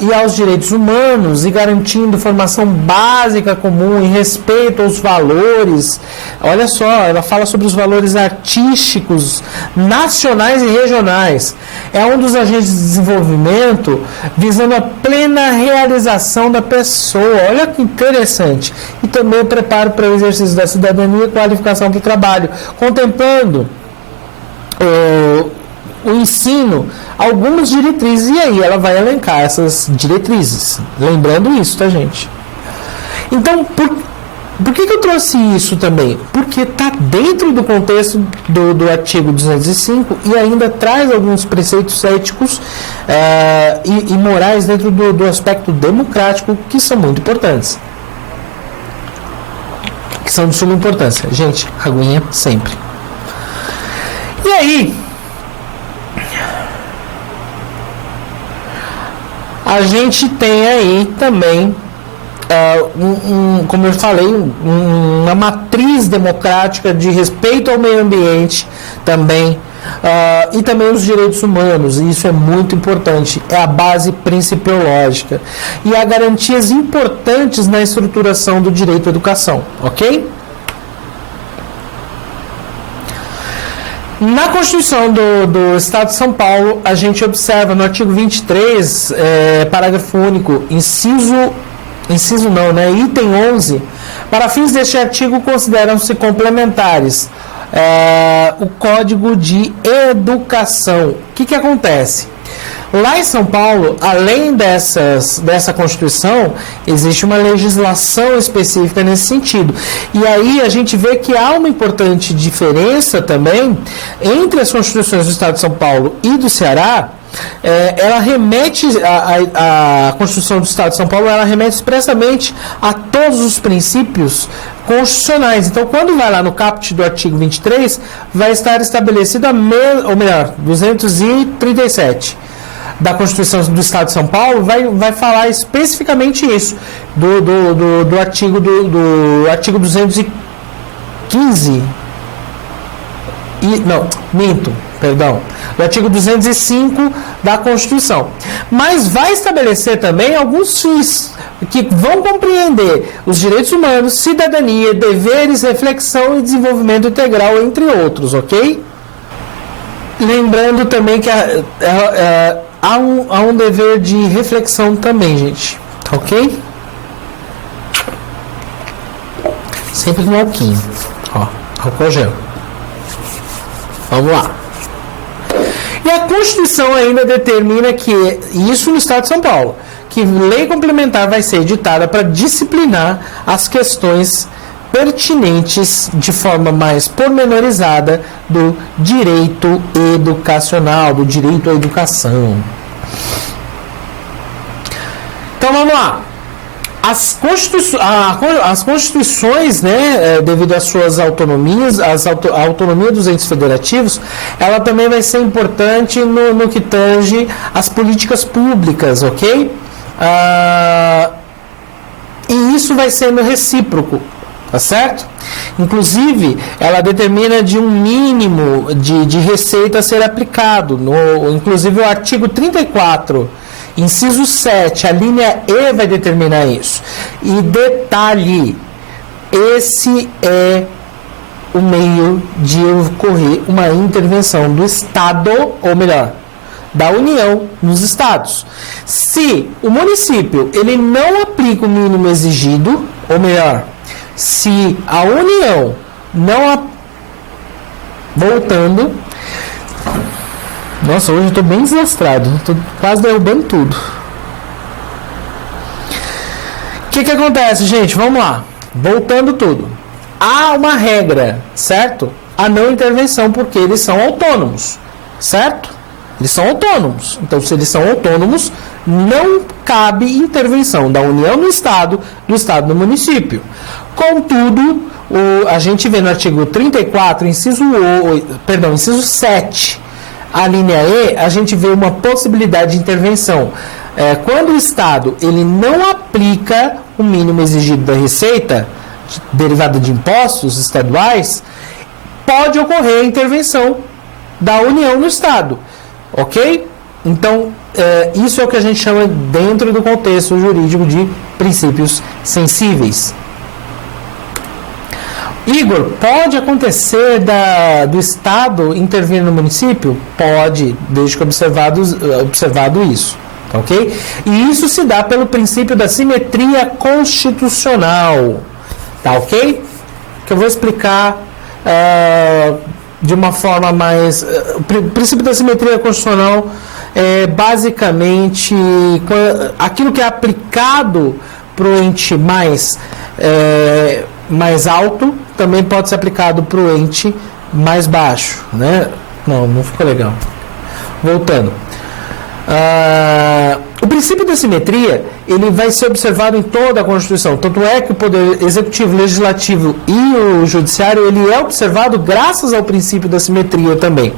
e aos direitos humanos e garantindo formação básica comum em respeito aos valores. Olha só, ela fala sobre os valores artísticos nacionais e regionais. É um dos agentes de desenvolvimento visando a plena realização da pessoa. Olha que interessante. E também o preparo para o exercício da cidadania e qualificação para o trabalho, contemplando o ensino, algumas diretrizes, e aí ela vai elencar essas diretrizes. Lembrando isso, tá, gente? Então, por que eu trouxe isso também? Porque está dentro do contexto do artigo 205 e ainda traz alguns preceitos éticos e morais dentro do aspecto democrático que são muito importantes. Que são de suma importância. Gente, aguinha sempre. E aí, a gente tem aí também, como eu falei, uma matriz democrática de respeito ao meio ambiente também, e também os direitos humanos, e isso é muito importante, é a base principiológica. E há garantias importantes na estruturação do direito à educação, ok? Na Constituição do Estado de São Paulo, a gente observa no artigo 23, parágrafo único, item 11, para fins deste artigo consideram-se complementares o Código de Educação. O que acontece? Lá em São Paulo, além dessa Constituição, existe uma legislação específica nesse sentido. E aí a gente vê que há uma importante diferença também entre as Constituições do Estado de São Paulo e do Ceará. Ela remete, a Constituição do Estado de São Paulo, ela remete expressamente a todos os princípios constitucionais. Então, quando vai lá no caput do artigo 23, vai estar estabelecido 237 da Constituição do Estado de São Paulo, vai falar especificamente isso, do artigo 215, do artigo 205 da Constituição. Mas vai estabelecer também alguns fins que vão compreender os direitos humanos, cidadania, deveres, reflexão e desenvolvimento integral, entre outros, ok? Lembrando também que há um dever de reflexão também, gente, ok? Sempre com alquinho, álcool gel. Vamos lá. E a Constituição ainda determina que, isso no Estado de São Paulo, que lei complementar vai ser editada para disciplinar as questões pertinentes de forma mais pormenorizada do direito educacional, do direito à educação. Então vamos lá. As constituições, devido às suas autonomias, a autonomia dos entes federativos, ela também vai ser importante no que tange as políticas públicas, ok? E isso vai sendo recíproco, tá certo? Inclusive, ela determina de um mínimo de receita a ser aplicado. Inclusive, o artigo 34, inciso 7, a linha E vai determinar isso. E detalhe, esse é o meio de ocorrer uma intervenção do Estado, ou melhor, da União nos estados. Se o município ele não aplica o mínimo exigido, ou melhor, se a União não voltando. Nossa, hoje eu estou bem desastrado, estou quase derrubando tudo. O que acontece, gente? Vamos lá, voltando tudo. Há uma regra, certo? A não intervenção, porque eles são autônomos, certo? Eles são autônomos. Então, se eles são autônomos, não cabe intervenção da União no Estado, do Estado no município. Contudo, a gente vê no artigo 34, inciso 7, a linha E, a gente vê uma possibilidade de intervenção. Quando o Estado ele não aplica o mínimo exigido da receita, derivada de impostos estaduais, pode ocorrer a intervenção da União no Estado. Ok? Então, isso é o que a gente chama, dentro do contexto jurídico, de princípios sensíveis. Igor, pode acontecer do Estado intervir no município? Pode, desde que observado isso. Ok? E isso se dá pelo princípio da simetria constitucional. Tá ok? Que eu vou explicar de uma forma mais... O princípio da simetria constitucional é basicamente aquilo que é aplicado para o ente mais alto, também pode ser aplicado para o ente mais baixo, né? Não ficou legal. Voltando. O princípio da simetria, ele vai ser observado em toda a Constituição. Tanto é que o Poder Executivo, Legislativo e o Judiciário, ele é observado graças ao princípio da simetria também.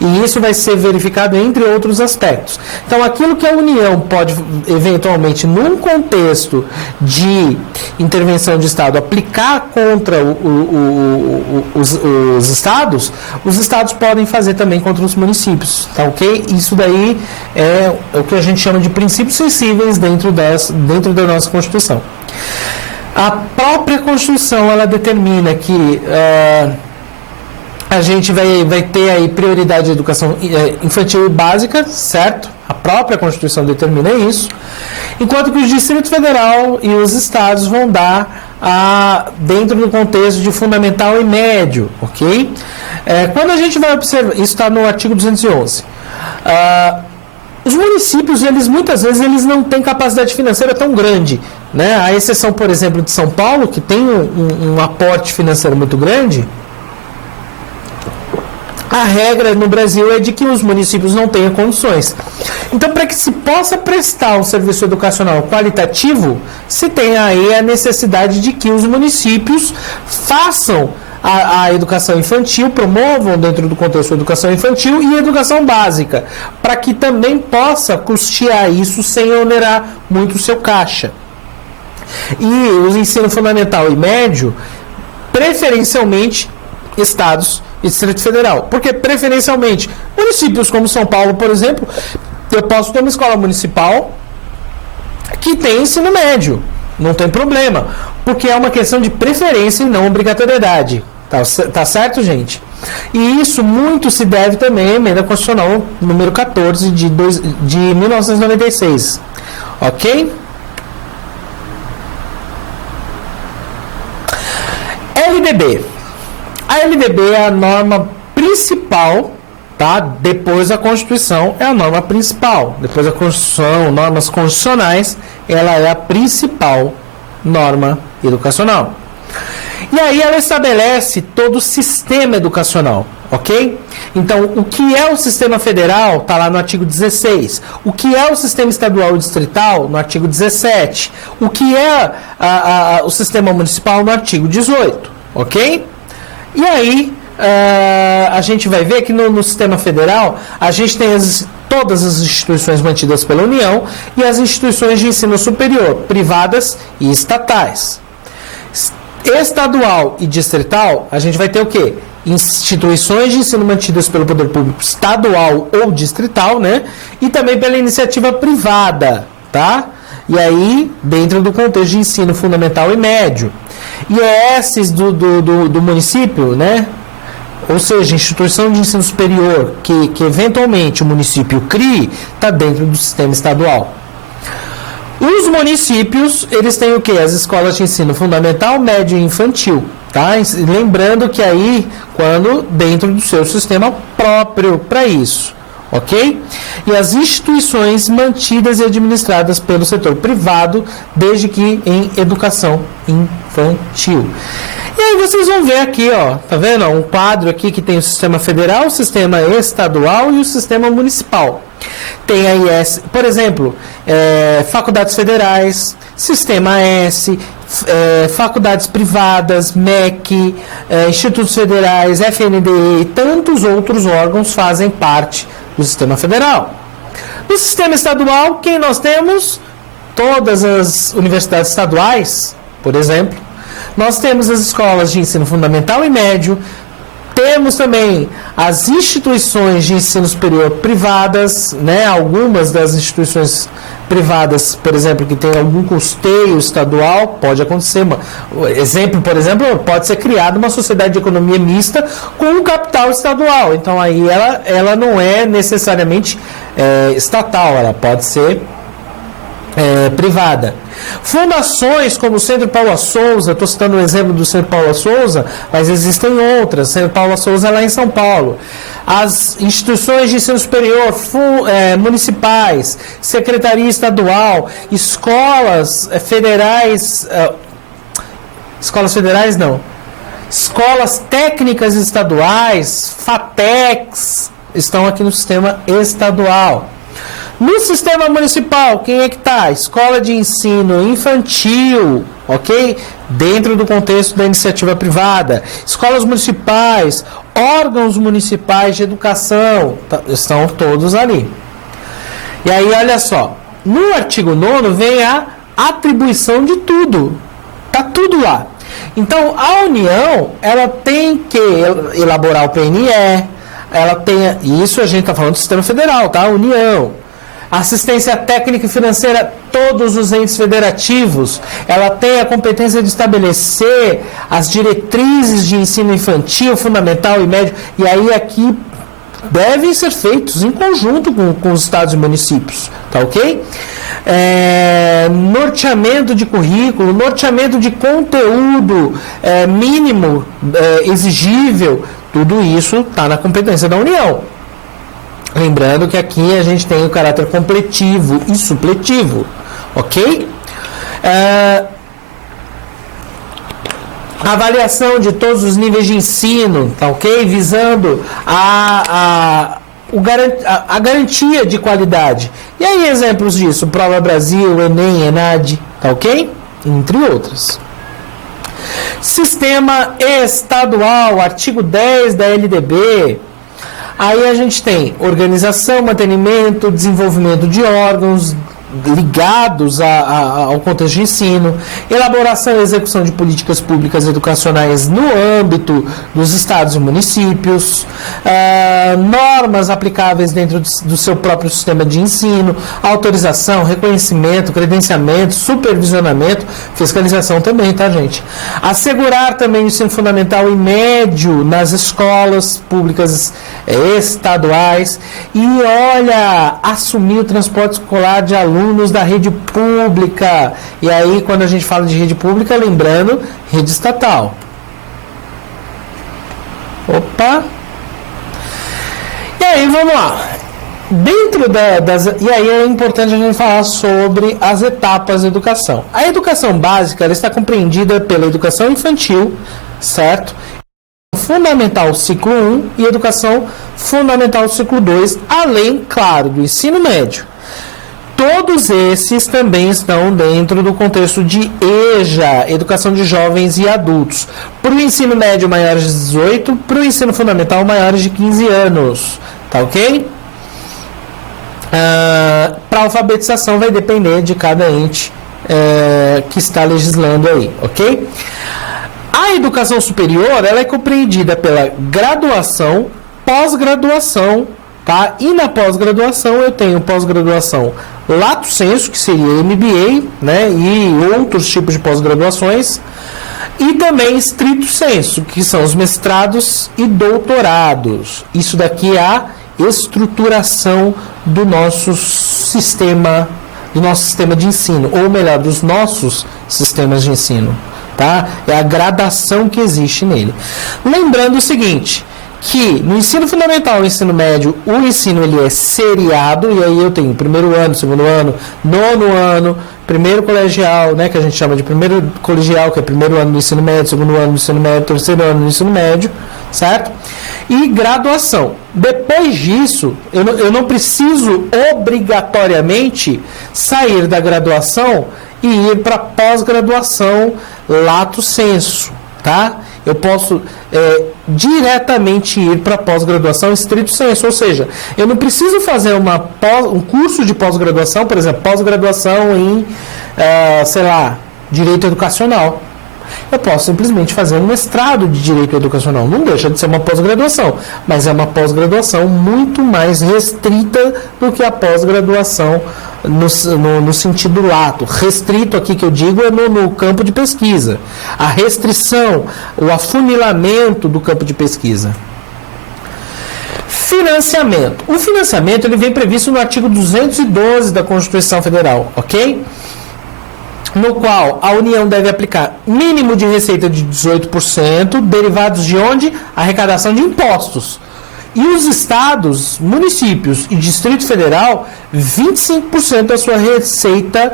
E isso vai ser verificado entre outros aspectos. Então, aquilo que a União pode, eventualmente, num contexto de intervenção de Estado, aplicar contra os Estados podem fazer também contra os municípios. Tá ok? Isso daí é o que a gente chama de princípios sensíveis dentro da nossa Constituição. A própria Constituição, ela determina que a gente vai ter aí prioridade de educação infantil e básica, certo? A própria Constituição determina isso, enquanto que o Distrito Federal e os estados vão dar dentro do contexto de fundamental e médio, ok? Quando a gente vai observar, isso está no artigo 211, os municípios, muitas vezes, eles não têm capacidade financeira tão grande, né? A exceção, por exemplo, de São Paulo, que tem um aporte financeiro muito grande. A regra no Brasil é de que os municípios não tenham condições. Então, para que se possa prestar um serviço educacional qualitativo, se tem aí a necessidade de que os municípios façam a educação infantil, promovam dentro do contexto a educação infantil e a educação básica, para que também possa custear isso sem onerar muito o seu caixa. E o ensino fundamental e médio, preferencialmente, estados e Distrito Federal. Porque, preferencialmente, municípios como São Paulo, por exemplo, eu posso ter uma escola municipal que tem ensino médio. Não tem problema, porque é uma questão de preferência e não obrigatoriedade. Tá certo, gente? E isso muito se deve também à Emenda Constitucional número 14 de 1996. Ok? LDB. A LDB é a norma principal, tá? Depois da Constituição é a norma principal. Depois da Constituição, normas constitucionais, ela é a principal norma educacional. E aí ela estabelece todo o sistema educacional, ok? Então, o que é o sistema federal está lá no artigo 16. O que é o sistema estadual e distrital no artigo 17. O que é o sistema municipal no artigo 18, ok? E aí, a gente vai ver que no sistema federal, a gente tem todas as instituições mantidas pela União e as instituições de ensino superior, privadas e estatais. Estadual e distrital, a gente vai ter o quê? Instituições de ensino mantidas pelo poder público estadual ou distrital, né? E também pela iniciativa privada, tá? E aí, dentro do contexto de ensino fundamental e médio. IES do município, né? Ou seja, instituição de ensino superior que eventualmente o município crie, está dentro do sistema estadual. Os municípios, eles têm o quê? As escolas de ensino fundamental, médio e infantil, tá? Lembrando que aí, quando dentro do seu sistema próprio para isso, ok? E as instituições mantidas e administradas pelo setor privado, desde que em educação infantil. E aí vocês vão ver aqui, ó, tá vendo? Um quadro aqui que tem o sistema federal, o sistema estadual e o sistema municipal. Tem aí, por exemplo, faculdades federais, Sistema S, faculdades privadas, MEC, institutos federais, FNDE e tantos outros órgãos fazem parte do sistema federal. No sistema estadual, quem nós temos? Todas as universidades estaduais, por exemplo. Nós temos as escolas de ensino fundamental e médio, Temos também as instituições de ensino superior privadas, né? Algumas das instituições privadas, por exemplo, que tem algum custeio estadual, pode acontecer. Exemplo, por exemplo, pode ser criada uma sociedade de economia mista com um capital estadual. Então aí ela não é necessariamente estatal, ela pode ser privada. Fundações como o Centro Paula Souza, estou citando o exemplo do Centro Paula Souza, mas existem outras. Centro Paula Souza é lá em São Paulo. As instituições de ensino superior municipais, secretaria estadual, escolas federais, escolas técnicas estaduais, FATECs, estão aqui no sistema estadual. No sistema municipal, quem é que está? Escola de ensino infantil, ok? Dentro do contexto da iniciativa privada. Escolas municipais, órgãos municipais de educação, estão todos ali. E aí, olha só, no artigo 9º vem a atribuição de tudo. Está tudo lá. Então, a União, ela tem que elaborar o PNE, ela tem, isso a gente está falando do sistema federal, tá? União. Assistência técnica e financeira, todos os entes federativos, ela tem a competência de estabelecer as diretrizes de ensino infantil, fundamental e médio, e aí aqui devem ser feitos em conjunto com os estados e municípios, tá ok? Norteamento de currículo, norteamento de conteúdo mínimo exigível, tudo isso está na competência da União. Lembrando que aqui a gente tem o caráter completivo e supletivo, ok? Avaliação de todos os níveis de ensino, tá ok? Visando a garantia de qualidade. E aí exemplos disso, Prova Brasil, Enem, Enad, tá ok? Entre outros. Sistema estadual, artigo 10 da LDB. Aí a gente tem organização, mantenimento, desenvolvimento de órgãos ligados ao contexto de ensino, elaboração e execução de políticas públicas educacionais no âmbito dos estados e municípios, normas aplicáveis dentro do seu próprio sistema de ensino, autorização, reconhecimento, credenciamento, supervisionamento, fiscalização também, tá, gente? Assegurar também o ensino fundamental e médio nas escolas públicas estaduais e, olha, assumir o transporte escolar de alunos da rede pública. E aí, quando a gente fala de rede pública, lembrando, rede estatal. Opa! E aí, vamos lá. Dentro e aí é importante a gente falar sobre as etapas da educação. A educação básica ela está compreendida pela educação infantil, certo? Fundamental ciclo 1 e educação fundamental ciclo 2, além, claro, do ensino médio. Todos esses também estão dentro do contexto de EJA, Educação de Jovens e Adultos. Para o ensino médio, maiores de 18, para o ensino fundamental, maiores de 15 anos. Tá ok? Para a alfabetização vai depender de cada ente que está legislando aí, ok? A educação superior ela é compreendida pela graduação, pós-graduação, tá? E na pós-graduação eu tenho pós-graduação lato sensu, que seria MBA, né? E outros tipos de pós-graduações, e também stricto sensu, que são os mestrados e doutorados. Isso daqui é a estruturação do nosso sistema de ensino, ou melhor, dos nossos sistemas de ensino. Tá? É a gradação que existe nele. Lembrando o seguinte, que no ensino fundamental e ensino médio, o ensino ele é seriado, e aí eu tenho primeiro ano, segundo ano, nono ano, primeiro colegial, né, que a gente chama de primeiro colegial, que é primeiro ano do ensino médio, segundo ano do ensino médio, terceiro ano do ensino médio, certo? E graduação. Depois disso, eu não preciso obrigatoriamente sair da graduação e ir para pós-graduação lato sensu, tá? Eu posso diretamente ir para pós-graduação estrito sensu, ou seja, eu não preciso fazer um curso de pós-graduação, por exemplo, pós-graduação em, sei lá, direito educacional. Eu posso simplesmente fazer um mestrado de Direito Educacional. Não deixa de ser uma pós-graduação, mas é uma pós-graduação muito mais restrita do que a pós-graduação no sentido lato. Restrito aqui que eu digo é no campo de pesquisa. A restrição, o afunilamento do campo de pesquisa. Financiamento. O financiamento ele vem previsto no artigo 212 da Constituição Federal, ok? No qual a União deve aplicar mínimo de receita de 18%, derivados de onde? Arrecadação de impostos. E os estados, municípios e Distrito Federal, 25% da sua receita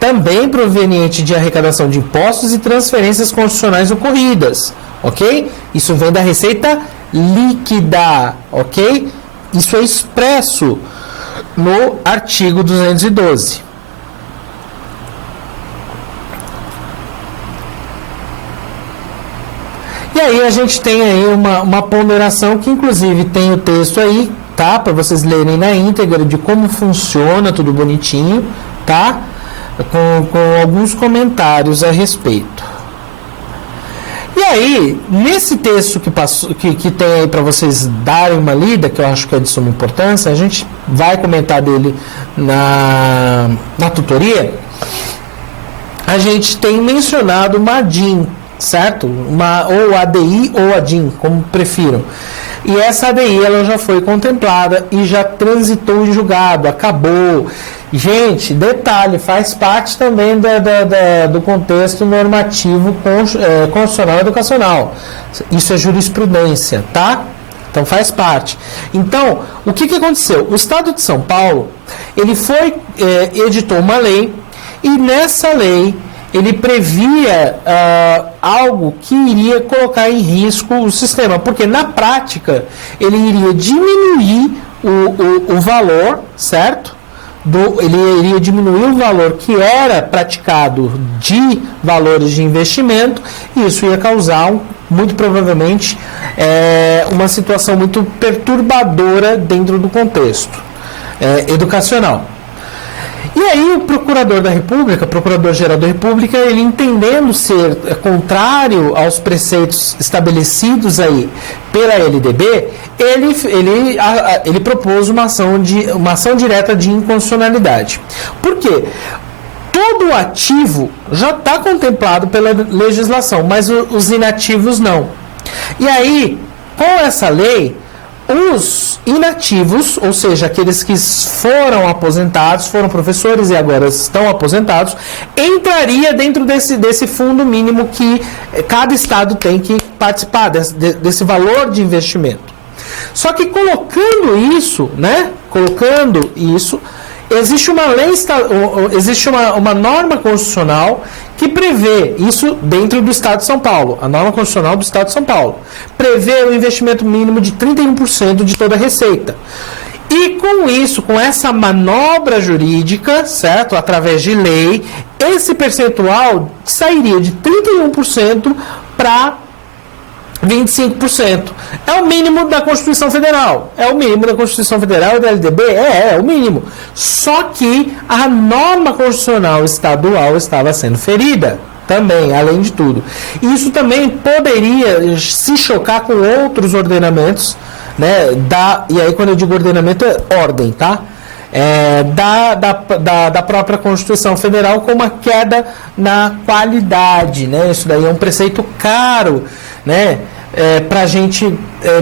também proveniente de arrecadação de impostos e transferências constitucionais ocorridas, ok? Isso vem da receita líquida, ok? Isso é expresso no artigo 212. E aí a gente tem aí uma ponderação que inclusive tem o texto aí, tá? Para vocês lerem na íntegra de como funciona, tudo bonitinho, tá? Com alguns comentários a respeito. E aí, nesse texto que tem aí para vocês darem uma lida, que eu acho que é de suma importância, a gente vai comentar dele na tutoria, a gente tem mencionado uma ADIM, certo? Ou ADI ou ADIM, como prefiram. E essa ADI ela já foi contemplada e já transitou em julgado, acabou. Gente, detalhe, faz parte também do contexto normativo constitucional e educacional. Isso é jurisprudência, tá? Então faz parte. Então, o que aconteceu? O Estado de São Paulo, ele editou uma lei e nessa lei ele previa algo que iria colocar em risco o sistema, porque na prática ele iria diminuir o valor, certo? Ele iria diminuir o valor que era praticado de valores de investimento e isso ia causar, muito provavelmente, uma situação muito perturbadora dentro do contexto educacional. E aí o Procurador-Geral da República, ele entendendo ser contrário aos preceitos estabelecidos aí pela LDB, ele propôs uma ação direta de inconstitucionalidade. Por quê? Todo o ativo já está contemplado pela legislação, mas os inativos não. E aí, com essa lei, os inativos, ou seja, aqueles que foram aposentados, foram professores e agora estão aposentados, entraria dentro desse fundo mínimo que cada estado tem que participar, desse valor de investimento. Só que colocando isso, existe uma lei, existe uma norma constitucional que prevê isso dentro do Estado de São Paulo. A norma constitucional do Estado de São Paulo prevê o investimento mínimo de 31% de toda a receita. E com isso, com essa manobra jurídica, certo? Através de lei, esse percentual sairia de 31% para 25%. É o mínimo da Constituição Federal. É o mínimo da Constituição Federal e da LDB? É o mínimo. Só que a norma constitucional estadual estava sendo ferida também, além de tudo. Isso também poderia se chocar com outros ordenamentos, né? E aí quando eu digo ordenamento é ordem, tá? Da própria Constituição Federal, com uma queda na qualidade, né? Isso daí é um preceito caro, né? Para a gente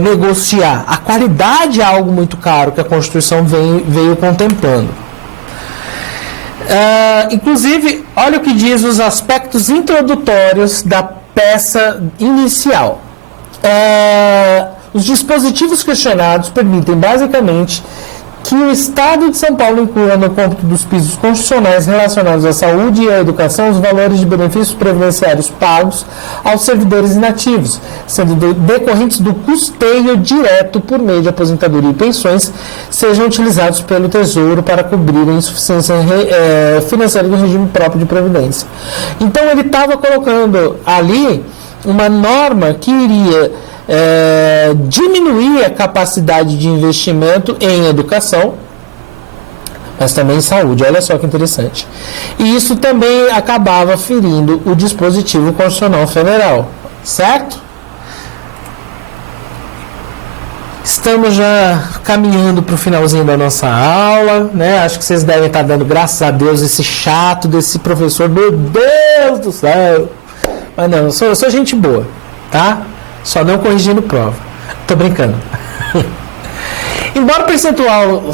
negociar. A qualidade é algo muito caro que a Constituição veio contemplando. Inclusive, olha o que diz os aspectos introdutórios da peça inicial. Os dispositivos questionados permitem, basicamente, que o Estado de São Paulo inclua no cômputo dos pisos constitucionais relacionados à saúde e à educação os valores de benefícios previdenciários pagos aos servidores inativos, sendo decorrentes do custeio direto por meio de aposentadoria e pensões, sejam utilizados pelo Tesouro para cobrir a insuficiência financeira do regime próprio de previdência. Então ele estava colocando ali uma norma que iria diminuir a capacidade de investimento em educação, mas também saúde. Olha só que interessante. E isso também acabava ferindo o dispositivo constitucional federal, certo? Estamos já caminhando para o finalzinho da nossa aula, né? Acho que vocês devem estar dando graças a Deus esse chato desse professor, meu Deus do céu. Mas não, eu sou gente boa, tá? Só não corrigindo prova. Tô brincando. Embora o percentual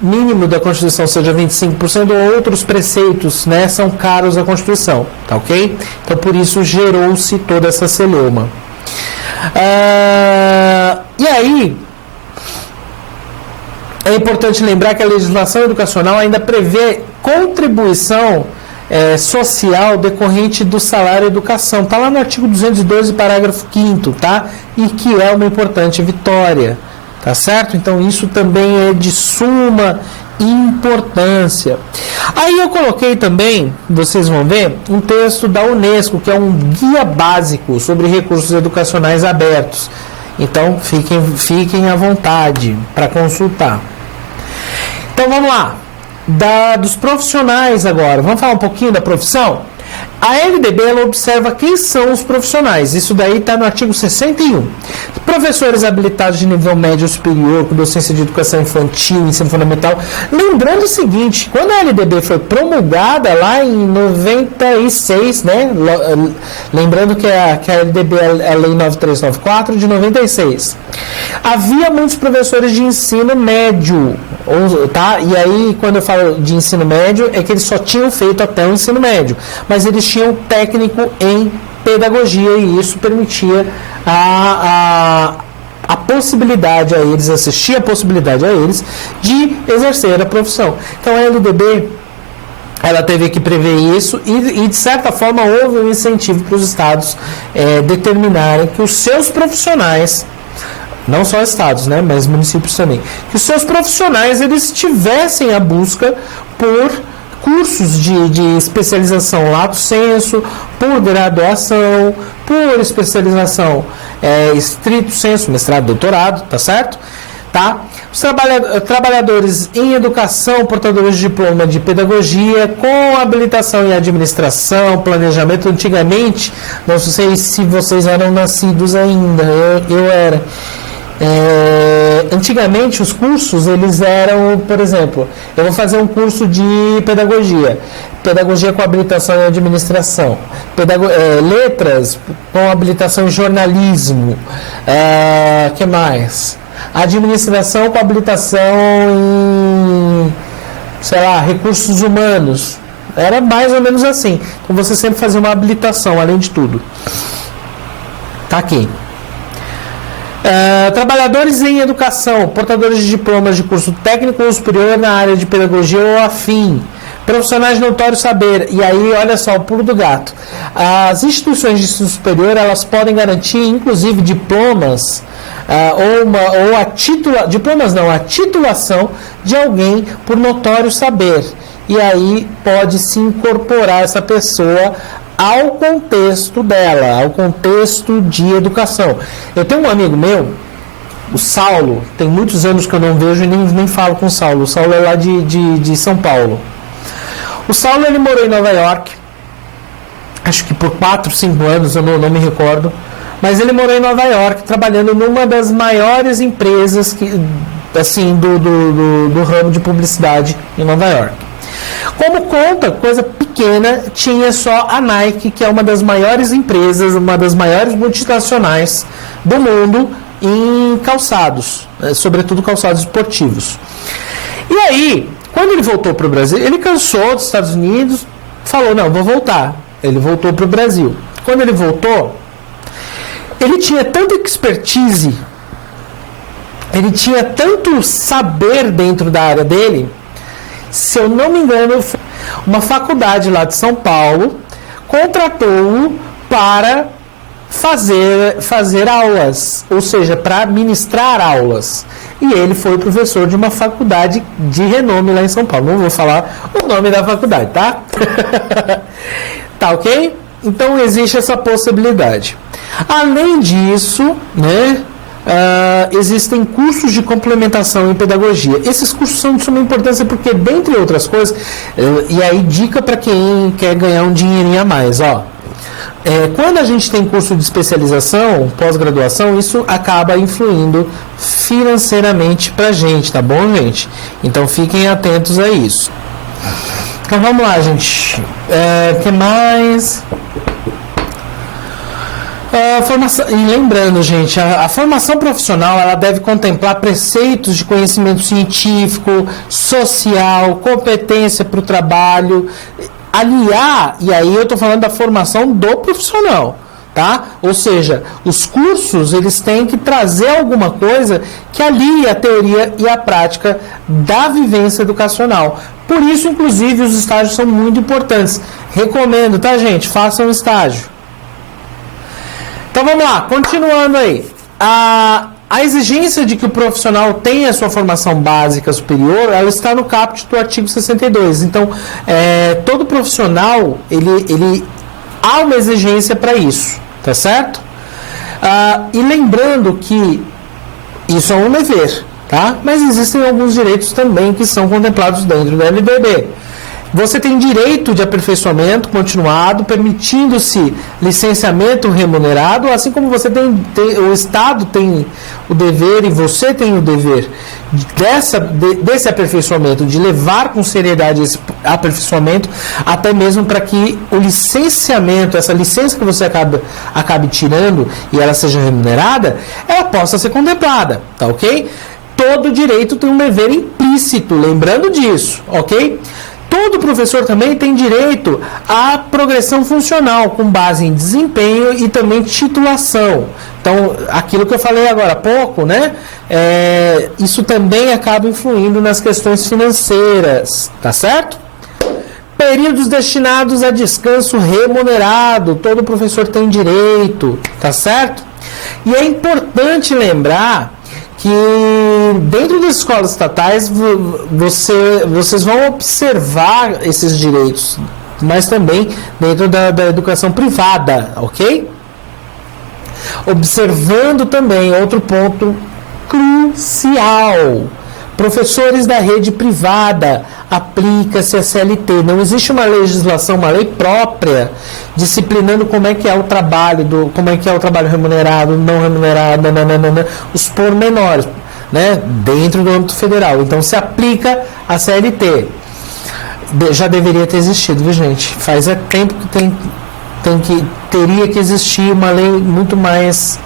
mínimo da Constituição seja 25%, outros preceitos, né, são caros à Constituição, tá ok? Então por isso gerou-se toda essa celeuma. E aí é importante lembrar que a legislação educacional ainda prevê contribuição social decorrente do salário educação. Está lá no artigo 212, parágrafo 5º, tá? E que é uma importante vitória, tá certo? Então isso também é de suma importância. Aí eu coloquei também, vocês vão ver, um texto da Unesco, que é um guia básico sobre recursos educacionais abertos. Então fiquem à vontade para consultar. Então vamos lá. Dos profissionais agora. Vamos falar um pouquinho da profissão? A LDB ela observa quem são os profissionais. Isso daí está no artigo 61. Professores habilitados de nível médio ou superior, com docência de educação infantil, ensino fundamental. Lembrando o seguinte, quando a LDB foi promulgada lá em 96, né? Lembrando que a LDB é a Lei 9394 de 96. Havia muitos professores de ensino médio, tá? E aí, quando eu falo de ensino médio, é que eles só tinham feito até o ensino médio, mas eles tinham técnico em pedagogia e isso permitia a possibilidade a eles, assistir a possibilidade a eles de exercer a profissão. Então a LDB ela teve que prever isso e de certa forma houve um incentivo para os estados determinarem que os seus profissionais, não só estados, né, mas municípios também, que os seus profissionais eles tivessem a busca por cursos de especialização lato sensu, por graduação, por especialização estrito sensu, mestrado, doutorado, tá certo? Tá? Os trabalhadores em educação, portadores de diploma de pedagogia, com habilitação em administração, planejamento, antigamente, não sei se vocês eram nascidos ainda, eu era. Antigamente os cursos eles eram, por exemplo, eu vou fazer um curso de pedagogia com habilitação em administração, letras com habilitação em jornalismo, que mais? Administração com habilitação em, sei lá, recursos humanos, era mais ou menos assim. Então você sempre fazia uma habilitação além de tudo. Tá aqui. Trabalhadores em educação, portadores de diplomas de curso técnico ou superior na área de pedagogia ou afim, profissionais de notório saber. E aí, olha só, o pulo do gato. As instituições de ensino superior, elas podem garantir, inclusive, diplomas a titulação de alguém por notório saber. E aí pode-se incorporar essa pessoa ao contexto dela, ao contexto de educação. Eu tenho um amigo meu, o Saulo, tem muitos anos que eu não vejo e nem falo com o Saulo. O Saulo é lá de São Paulo. O Saulo ele morou em Nova York, acho que por 4, 5 anos, eu não me recordo, mas ele morou em Nova York, trabalhando numa das maiores empresas do ramo de publicidade em Nova York. Como conta, coisa pequena, tinha só a Nike, que é uma das maiores empresas, uma das maiores multinacionais do mundo em calçados, sobretudo calçados esportivos. E aí, quando ele voltou para o Brasil, ele cansou dos Estados Unidos, falou, não, vou voltar. Ele voltou para o Brasil. Quando ele voltou, ele tinha tanta expertise, ele tinha tanto saber dentro da área dele, se eu não me engano, uma faculdade lá de São Paulo contratou-o para fazer aulas, ou seja, para ministrar aulas. E ele foi professor de uma faculdade de renome lá em São Paulo. Não vou falar o nome da faculdade, tá? Tá ok? Então existe essa possibilidade. Além disso, né? existem cursos de complementação em pedagogia. Esses cursos são de suma importância porque, dentre outras coisas, e aí dica para quem quer ganhar um dinheirinho a mais, ó. Quando a gente tem curso de especialização, pós-graduação, isso acaba influindo financeiramente para a gente, tá bom, gente? Então fiquem atentos a isso. Então vamos lá, gente. O que mais? E lembrando, gente, a formação profissional ela deve contemplar preceitos de conhecimento científico, social, competência para o trabalho, aliar, e aí eu estou falando da formação do profissional, tá? Ou seja, os cursos eles têm que trazer alguma coisa que alie a teoria e a prática da vivência educacional. Por isso, inclusive, os estágios são muito importantes. Recomendo, tá, gente? Façam estágio. Então vamos lá, continuando aí. A exigência de que o profissional tenha a sua formação básica superior, ela está no caput do artigo 62. Então, todo profissional, ele há uma exigência para isso, tá certo? E lembrando que isso é um dever, tá? Mas existem alguns direitos também que são contemplados dentro do LDB. Você tem direito de aperfeiçoamento continuado, permitindo-se licenciamento remunerado, assim como você o Estado tem o dever e você tem o dever desse aperfeiçoamento, de levar com seriedade esse aperfeiçoamento, até mesmo para que o licenciamento, essa licença que você acabe tirando e ela seja remunerada, ela possa ser contemplada, tá ok? Todo direito tem um dever implícito, lembrando disso, ok? Todo professor também tem direito à progressão funcional, com base em desempenho e também titulação. Então, aquilo que eu falei agora há pouco, né? Isso também acaba influindo nas questões financeiras, tá certo? Períodos destinados a descanso remunerado, todo professor tem direito, tá certo? E é importante lembrar que dentro das escolas estatais vocês vão observar esses direitos, mas também dentro da educação privada, ok? Observando também outro ponto crucial: professores da rede privada, aplica-se a CLT. Não existe uma legislação, uma lei própria disciplinando como é que é o trabalho, como é que é o trabalho remunerado, não remunerado, os pormenores, né, dentro do âmbito federal. Então se aplica a CLT. Já deveria ter existido, viu, gente? Faz tempo que teria que existir uma lei muito mais,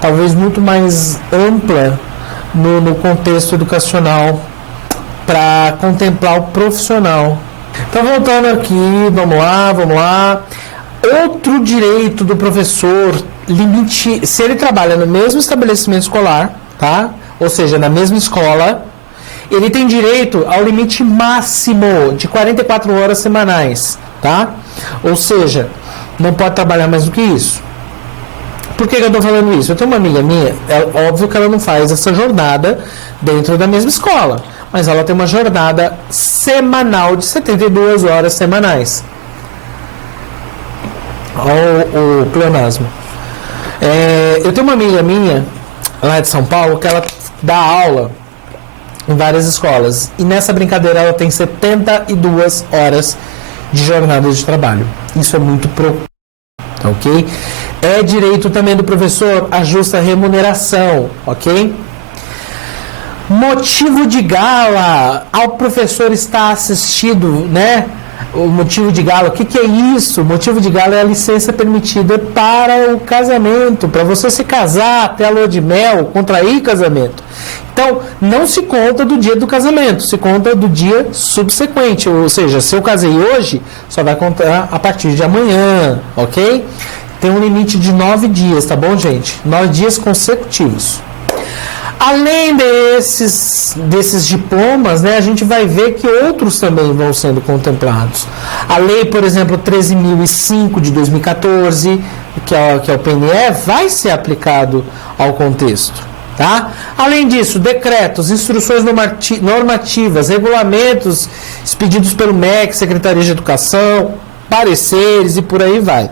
talvez muito mais ampla no contexto educacional para contemplar o profissional. Então, voltando aqui, vamos lá. Outro direito do professor, limite, se ele trabalha no mesmo estabelecimento escolar, tá? Ou seja, na mesma escola, ele tem direito ao limite máximo de 44 horas semanais, tá? Ou seja, não pode trabalhar mais do que isso. Por que eu estou falando isso? Eu tenho uma amiga minha, é óbvio que ela não faz essa jornada dentro da mesma escola, mas ela tem uma jornada semanal de 72 horas semanais. Olha o pleonasmo. Eu tenho uma amiga minha, lá de São Paulo, que ela dá aula em várias escolas, e nessa brincadeira ela tem 72 horas de jornada de trabalho. Isso é muito preocupante, ok? É direito também do professor a justa remuneração, ok? Motivo de gala, ao professor estar assistido, né? O motivo de gala, o que é isso? O motivo de gala é a licença permitida para o casamento, para você se casar, até a lua de mel, contrair casamento. Então, não se conta do dia do casamento, se conta do dia subsequente. Ou seja, se eu casei hoje, só vai contar a partir de amanhã, ok? Tem um limite de 9 dias, tá bom, gente? 9 dias consecutivos. Além desses diplomas, né, a gente vai ver que outros também vão sendo contemplados. A lei, por exemplo, 13.005 de 2014, que é o PNE, vai ser aplicado ao contexto. Tá? Além disso, decretos, instruções normativas, regulamentos expedidos pelo MEC, Secretaria de Educação, pareceres e por aí vai.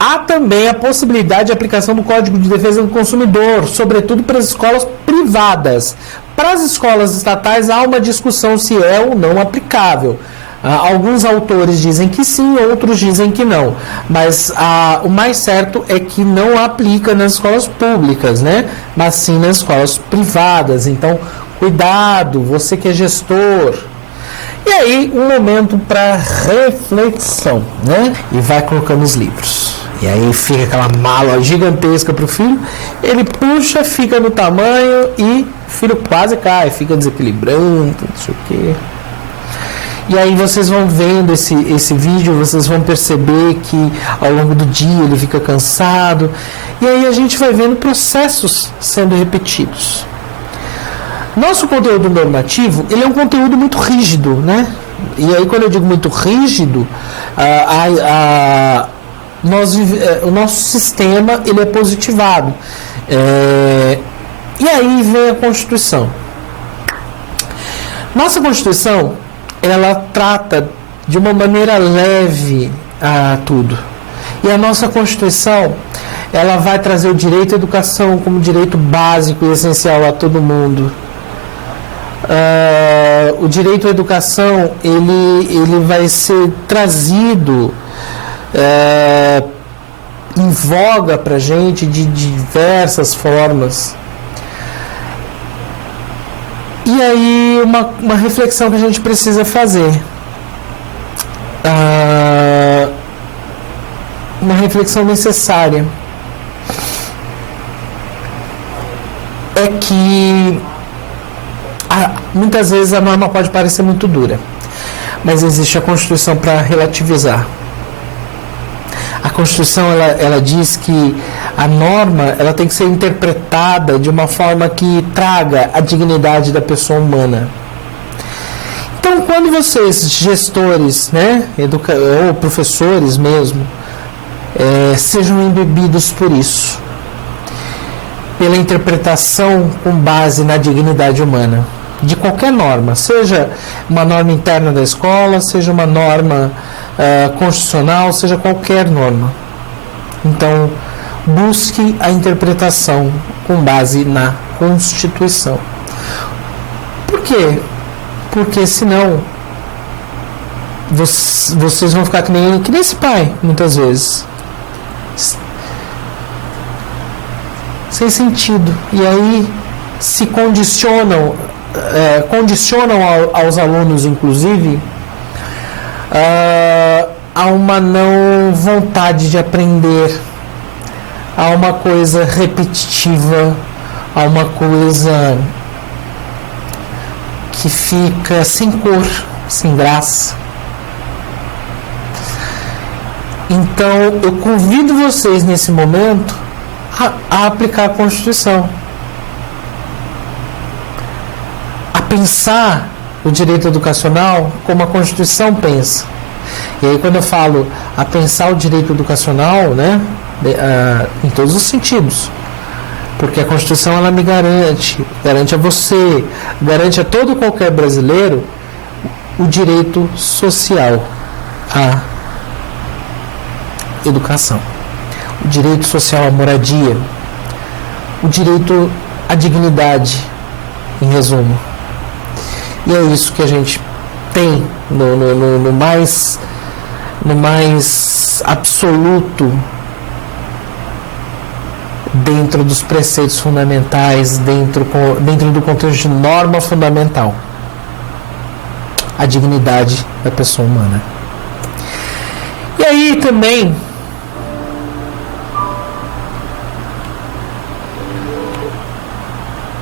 Há também a possibilidade de aplicação do Código de Defesa do Consumidor, sobretudo para as escolas privadas. Para as escolas estatais, há uma discussão se é ou não aplicável. Alguns autores dizem que sim, outros dizem que não. Mas o mais certo é que não aplica nas escolas públicas, né? Mas sim nas escolas privadas. Então, cuidado, você que é gestor. E aí, um momento para reflexão, né? E vai colocando os livros. E aí fica aquela mala gigantesca para o filho, ele puxa, fica no tamanho e o filho quase cai, fica desequilibrando, não sei o quê. E aí vocês vão vendo esse vídeo, vocês vão perceber que ao longo do dia ele fica cansado. E aí a gente vai vendo processos sendo repetidos. Nosso conteúdo normativo, ele é um conteúdo muito rígido, né? E aí quando eu digo muito rígido, o nosso sistema ele é positivado. E aí vem a Constituição. Nossa Constituição, ela trata de uma maneira leve a tudo. E a nossa Constituição, ela vai trazer o direito à educação como direito básico e essencial a todo mundo. O direito à educação, ele vai ser trazido em voga para a gente de diversas formas. E aí uma reflexão que a gente precisa fazer, uma reflexão necessária, é que muitas vezes a norma pode parecer muito dura, mas existe a Constituição para relativizar. A Constituição ela diz que a norma ela tem que ser interpretada de uma forma que traga a dignidade da pessoa humana. Então, quando vocês, gestores, né, ou professores mesmo, sejam embebidos por isso, pela interpretação com base na dignidade humana, de qualquer norma, seja uma norma interna da escola, seja uma norma constitucional, seja qualquer norma. Então, busque a interpretação com base na Constituição. Por quê? Porque senão vocês vão ficar que nem esse pai, muitas vezes. Sem sentido. E aí se condicionam aos alunos, inclusive, a uma não vontade de aprender, a uma coisa repetitiva, a uma coisa que fica sem cor, sem graça. Então, eu convido vocês nesse momento a aplicar a Constituição, a pensar o direito educacional como a Constituição pensa. E aí, quando eu falo a pensar o direito educacional, né, em todos os sentidos, porque a Constituição ela me garante a você, garante a todo qualquer brasileiro o direito social à educação, o direito social à moradia, o direito à dignidade, em resumo. E é isso que a gente tem no mais absoluto, dentro dos preceitos fundamentais, dentro do contexto de norma fundamental, a dignidade da pessoa humana. E aí também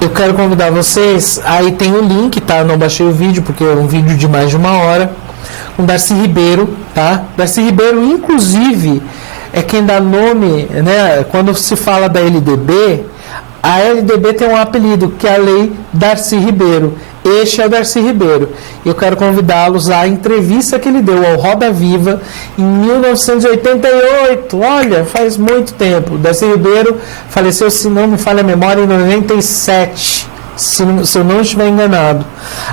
eu quero convidar vocês, aí tem o link, tá? Eu não baixei o vídeo porque é um vídeo de mais de 1 hora, com Darcy Ribeiro, tá? Darcy Ribeiro, inclusive, é quem dá nome, né? Quando se fala da LDB, a LDB tem um apelido, que é a Lei Darcy Ribeiro. Este é o Darcy Ribeiro. Eu quero convidá-los à entrevista que ele deu ao Roda Viva em 1988. Olha, faz muito tempo. O Darcy Ribeiro faleceu, se não me falha a memória, em 97. Se eu não estiver enganado.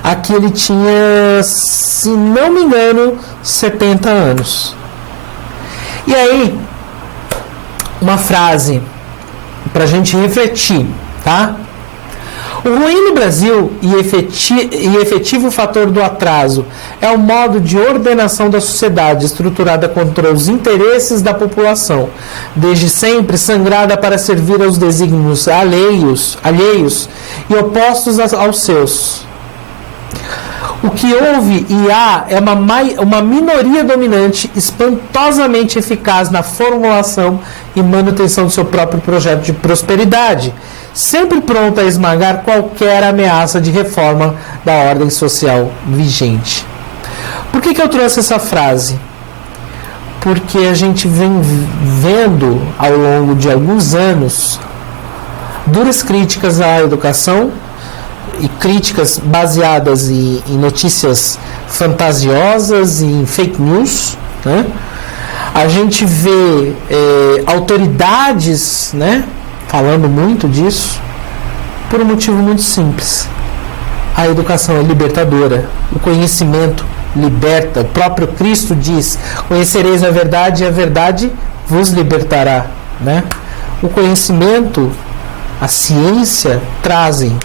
Aqui ele tinha, se não me engano, 70 anos. E aí, uma frase para a gente refletir, tá? O ruim no Brasil e efetivo fator do atraso é o modo de ordenação da sociedade estruturada contra os interesses da população, desde sempre sangrada para servir aos desígnios alheios e opostos aos seus. O que houve e há é uma minoria dominante espantosamente eficaz na formulação e manutenção do seu próprio projeto de prosperidade, sempre pronta a esmagar qualquer ameaça de reforma da ordem social vigente. Por que eu trouxe essa frase? Porque a gente vem vendo ao longo de alguns anos duras críticas à educação e críticas baseadas em notícias fantasiosas e em fake news, né? A gente vê autoridades, né, falando muito disso, por um motivo muito simples. A educação é libertadora, o conhecimento liberta. O próprio Cristo diz: conhecereis a verdade e a verdade vos libertará, né? O conhecimento, a ciência trazem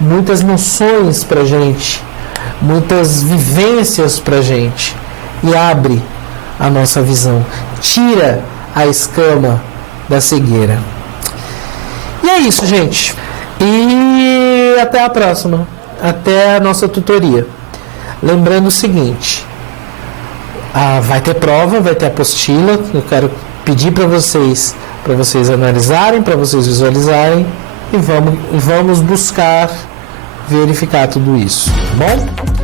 muitas noções para a gente, muitas vivências para a gente, e abre a nossa visão, tira a escama da cegueira. E é isso, gente. E até a próxima, até a nossa tutoria. Lembrando o seguinte, vai ter prova, vai ter apostila. Eu quero pedir para vocês analisarem, para vocês visualizarem, e vamos buscar verificar tudo isso, tá bom?